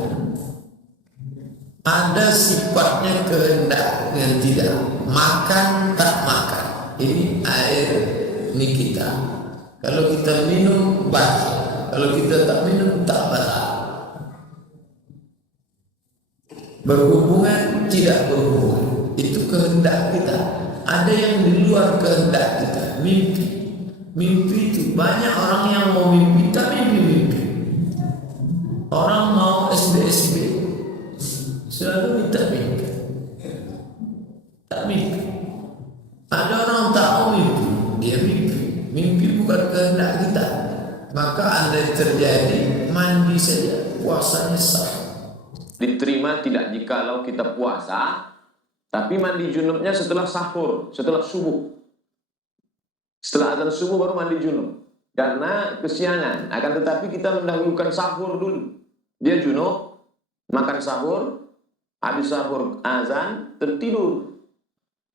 Ada sifatnya kehendak yang tidak makan tak makan. Ini air, ini kita. Kalau kita minum batal, kalau kita tak minum tak batal. Berhubungan tidak berhubungan, itu kehendak kita. Ada yang di luar kehendak kita. Mimpi itu banyak orang yang mau mimpi tapi mimpi. Orang mau SBSB selalu minta mimpi. Tak mimpi. Ada orang tak mau mimpi, dia mimpi. Mimpi bukan kehendak kita. Maka andai terjadi, mandi saja, puasanya sah. Diterima tidak jikalau kita puasa, tapi mandi junubnya setelah sahur, setelah subuh. Setelah azan subuh baru mandi junub. Karena kesiangan. Akan tetapi kita mendahulukan sahur dulu. Dia junub, makan sahur, habis sahur azan, tertidur.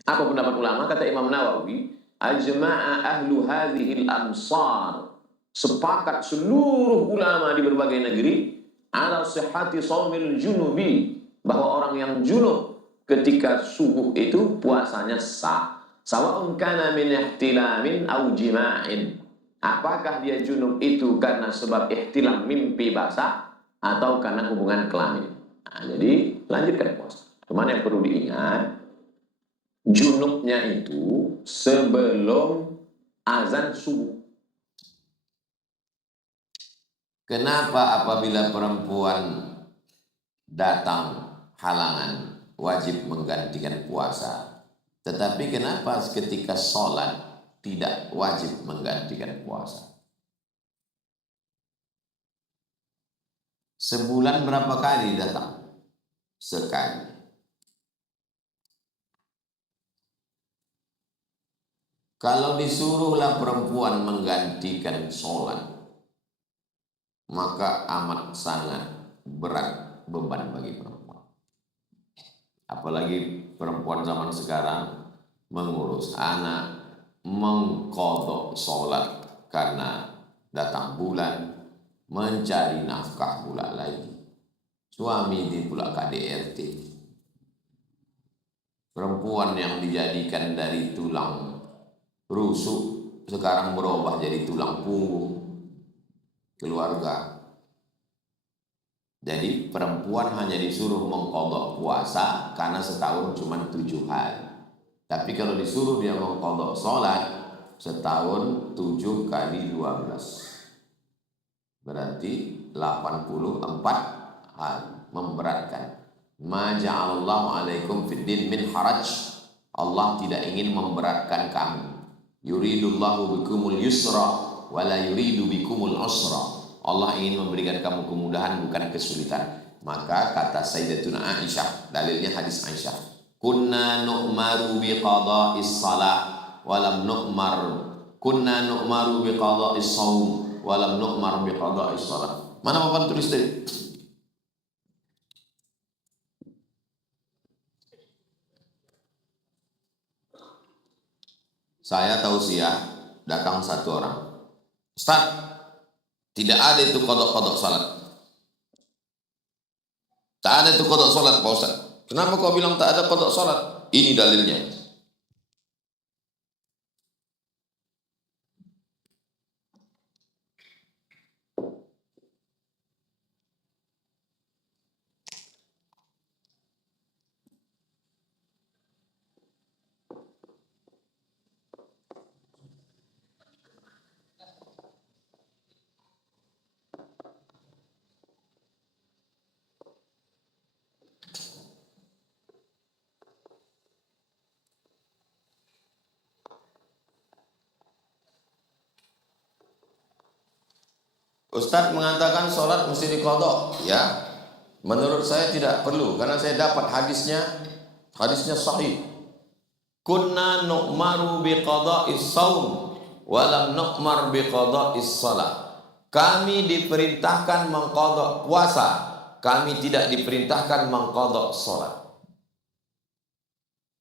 Apa pendapat ulama? Kata Imam Nawawi, ajma'a ahlu hadhil amsar, sepakat seluruh ulama di berbagai negeri ala sihhati shaumil junubi, bahwa orang yang junub ketika subuh itu puasanya sah. Sawa'un kana min ihtilamin au jima'in, apakah dia junub itu karena sebab ihtilam mimpi basah atau karena hubungan kelamin. Nah, jadi lanjutkan puasa. Cuman yang perlu diingat, junubnya itu sebelum azan subuh. Kenapa apabila perempuan datang halangan wajib menggantikan puasa, tetapi kenapa ketika sholat tidak wajib menggantikan puasa? Sebulan berapa kali datang? Sekali. Kalau disuruhlah perempuan menggantikan sholat, maka amat sangat berat beban bagi perempuan. Apalagi perempuan zaman sekarang mengurus anak, mengqadha sholat karena datang bulan, mencari nafkah pula lagi. Suami di pula KDRT. Perempuan yang dijadikan dari tulang rusuk sekarang berubah jadi tulang punggung keluarga. Jadi perempuan hanya disuruh mengqadha puasa karena setahun cuma 7 hari. Tapi kalau disuruh dia mengqadha sholat setahun 7 kali 12, berarti 84 hari. Memberatkan. Ma ja'alallahu alaikum fid din min haraj. Allah tidak ingin memberatkan kamu. Yuridullahu bikumul yusra wa la yuridu bikumul usra. Allah ingin memberikan kamu kemudahan bukan kesulitan. Maka kata Sayyidatuna Aisyah, dalilnya hadis Aisyah, kunna nu'maru biqada'is salah wa lam nu'mar, kunna nu'maru biqada'is shaum wa lam nu'mar biqada'is salah. Mana Bapak tulis tadi? Saya tausiah, datang satu orang, Ustaz, tidak ada itu qadha salat. Tak ada itu qadha salat Pak Ustaz. Kenapa kau bilang tak ada qadha salat? Ini dalilnya. Ustadz mengatakan sholat mesti diqadha. Ya, menurut saya tidak perlu karena saya dapat hadisnya sahih. Kunna nu'maru biqada'is shaum wa lam nu'mar biqada'is shalah. Kami diperintahkan mengqadha puasa, kami tidak diperintahkan mengqadha sholat.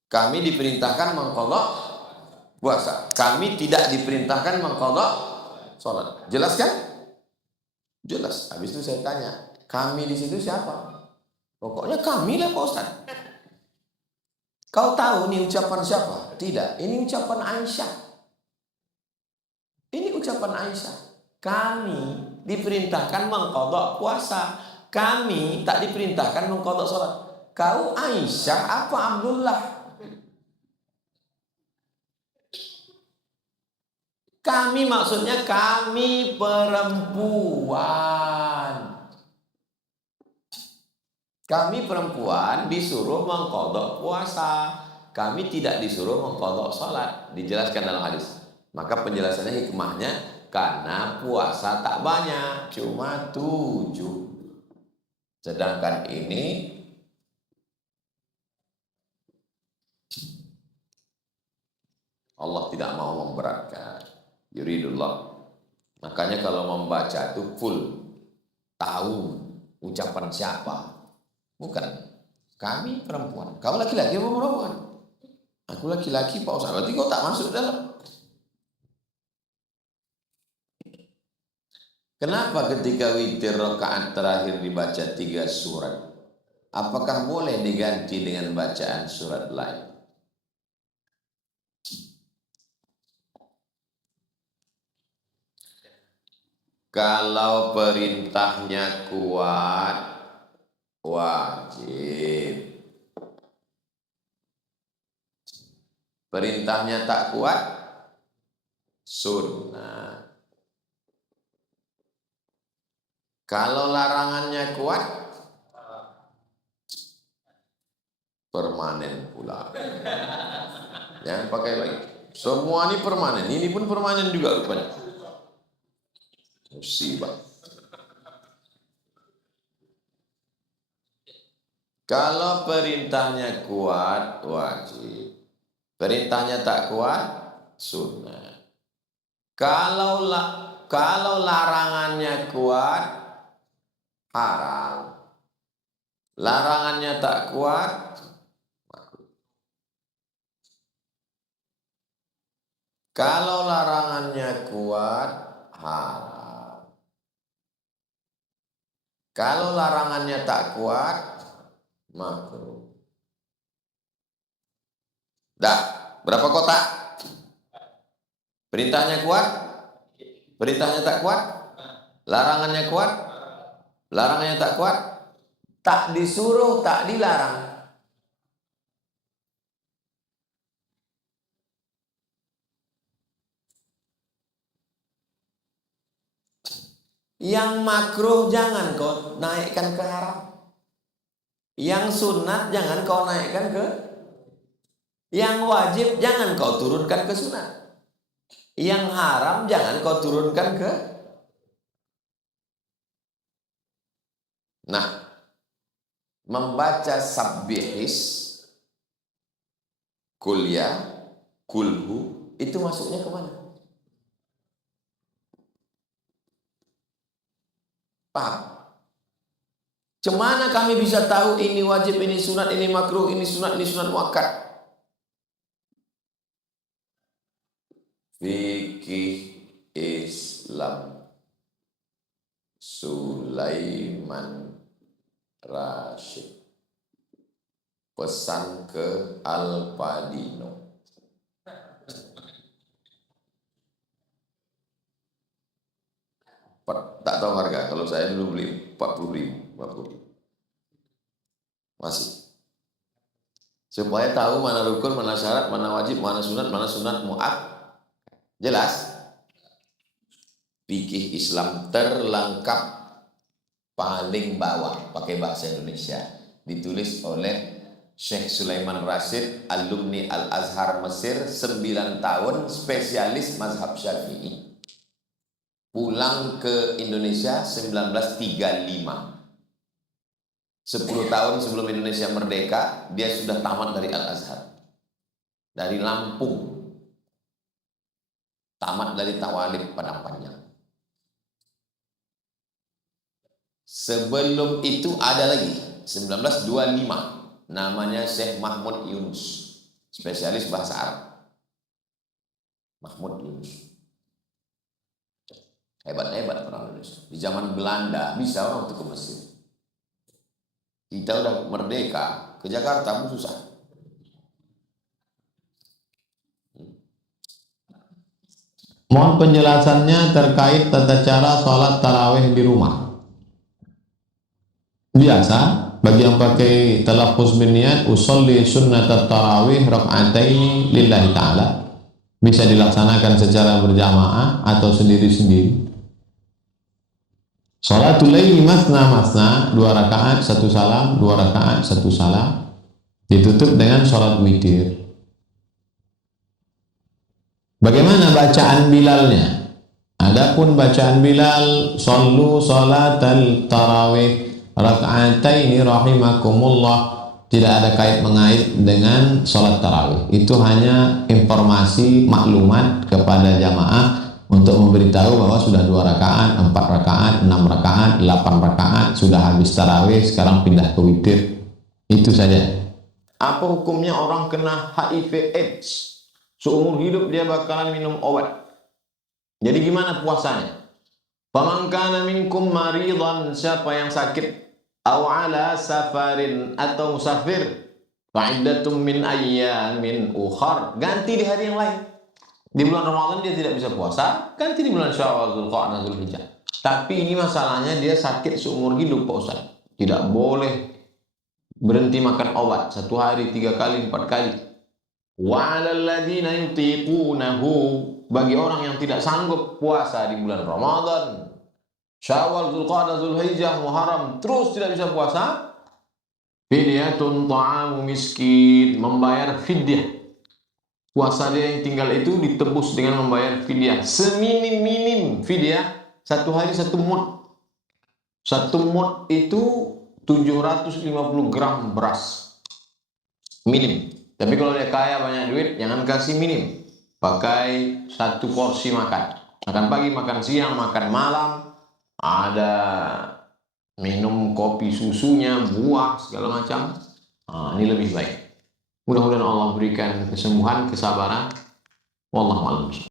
Kami diperintahkan mengqadha puasa, kami tidak diperintahkan mengqadha sholat. Jelas kan? Jelas. Habis itu saya tanya, kami di situ siapa? Pokoknya kami lah Pak Ustaz. Kau tahu ini ucapan siapa? Tidak, ini ucapan Aisyah. Ini ucapan Aisyah. Kami diperintahkan mengqadha puasa, kami tak diperintahkan mengqadha sholat. Kau Aisyah apa Abdullah? Kami maksudnya kami perempuan. Kami perempuan disuruh mengqadha puasa. Kami tidak disuruh mengqadha sholat. Dijelaskan dalam hadis. Maka penjelasannya hikmahnya karena puasa tak banyak, cuma 7. Sedangkan ini Allah tidak mau memberatkan. Yuridullah. Makanya kalau membaca itu full tahu ucapan siapa. Bukan kami perempuan. Kau laki-laki apa perempuan? Aku laki-laki Pak Ustaz. Berarti kau tak masuk dalam. Kenapa ketika witir rakaat terakhir dibaca 3 surat? Apakah boleh diganti dengan bacaan surat lain? Kalau perintahnya kuat, wajib. Perintahnya tak kuat, sunnah. Kalau larangannya kuat, permanen pula. Jangan pakai lagi. Semua ini permanen. Ini pun permanen juga rupanya. Musibah. Kalau perintahnya kuat, wajib. Perintahnya tak kuat, sunnah. Kalau larangannya kuat, haram. Larangannya tak kuat, makruh. Kalau larangannya kuat, haram. Kalau larangannya tak kuat, makruh. Dah, berapa kotak? Perintahnya kuat, perintahnya tak kuat, larangannya kuat, larangannya tak kuat, tak disuruh, tak dilarang. Yang makruh jangan kau naikkan ke haram. Yang sunat jangan kau naikkan ke, yang wajib jangan kau turunkan ke sunat. Yang haram jangan kau turunkan ke. Nah, membaca sabbihis, kuliah, kulhu, itu masuknya kemana? Paham? Cemana kami bisa tahu ini wajib, ini sunat, ini makruh, ini sunat muakkad? Fikih Islam Sulaiman Rashid, pesan ke Al-Padino. Tak tahu harga, kalau saya dulu beli 40.000. Masih. Supaya tahu mana rukun, mana syarat, mana wajib, mana sunat mu'ad. Jelas? Fikih Islam terlengkap paling bawah pakai bahasa Indonesia. Ditulis oleh Syekh Sulaiman Rashid, alumni Al-Azhar Mesir, 9 tahun, spesialis mazhab Syafi'i. Pulang ke Indonesia 1935. 10 tahun sebelum Indonesia merdeka, dia sudah tamat dari Al-Azhar. Dari Lampung. Tamat dari Tawalib Padang Panjang. Sebelum itu ada lagi, 1925. Namanya Syekh Mahmud Yunus. Spesialis bahasa Arab. Mahmud Yunus. Hebat-hebat orang Indonesia. Di zaman Belanda bisa orang untuk ke Mesir. Kita udah merdeka, ke Jakarta pun susah. Mohon penjelasannya terkait tata cara sholat tarawih di rumah. Biasa, bagi yang pakai talaffuz bin niat, usolli sunnat tarawih raka'ataini lillahi ta'ala, bisa dilaksanakan secara berjamaah atau sendiri-sendiri. Sholatul laili masna, 2 rakaat 1 salam, 2 rakaat 1 salam, ditutup dengan sholat witir. Bagaimana bacaan Bilalnya? Adapun bacaan Bilal, sallu salatal tarawih raka'ataini rahimakumullah, tidak ada kait mengait dengan sholat tarawih. Itu hanya informasi maklumat kepada jamaah untuk memberitahu bahwa sudah 2 rakaat, 4 rakaat, 6 rakaat, 8 rakaat, sudah habis tarawih, sekarang pindah ke witir. Itu saja. Apa hukumnya orang kena HIV AIDS? Seumur hidup dia bakalan minum obat. Jadi gimana puasanya? Faman kana minkum maridan, siapa yang sakit, aw ala safarin, atau musafir, fa'iddatum min ayyamin ukhar, ganti di hari yang lain. Di bulan Ramadan dia tidak bisa puasa, ganti di bulan Syawal, Dzulqa'dah, Dzulhijjah. Tapi ini masalahnya dia sakit seumur hidup, Pak Ustaz. Tidak boleh berhenti makan obat 1 hari 3 kali 4 kali. Wa 'alal ladzina yutiqunahu, bagi orang yang tidak sanggup puasa di bulan Ramadan, Syawal, Dzulqa'dah, Dzulhijjah, Muharram, terus tidak bisa puasa, fidyatun ta'amu miskin, membayar fidyah. Puasa dia yang tinggal itu ditebus dengan membayar fidyah. Seminim-minim fidyah, satu hari satu mud. Satu mud itu 750 gram beras. Minim. Tapi kalau dia kaya banyak duit, jangan kasih minim. Pakai satu porsi makan. Makan pagi, makan siang, makan malam. Ada minum kopi susunya, buah, segala macam. Ini lebih baik. Mudah-mudahan Allah berikan kesembuhan, kesabaran. Wallahu a'lam.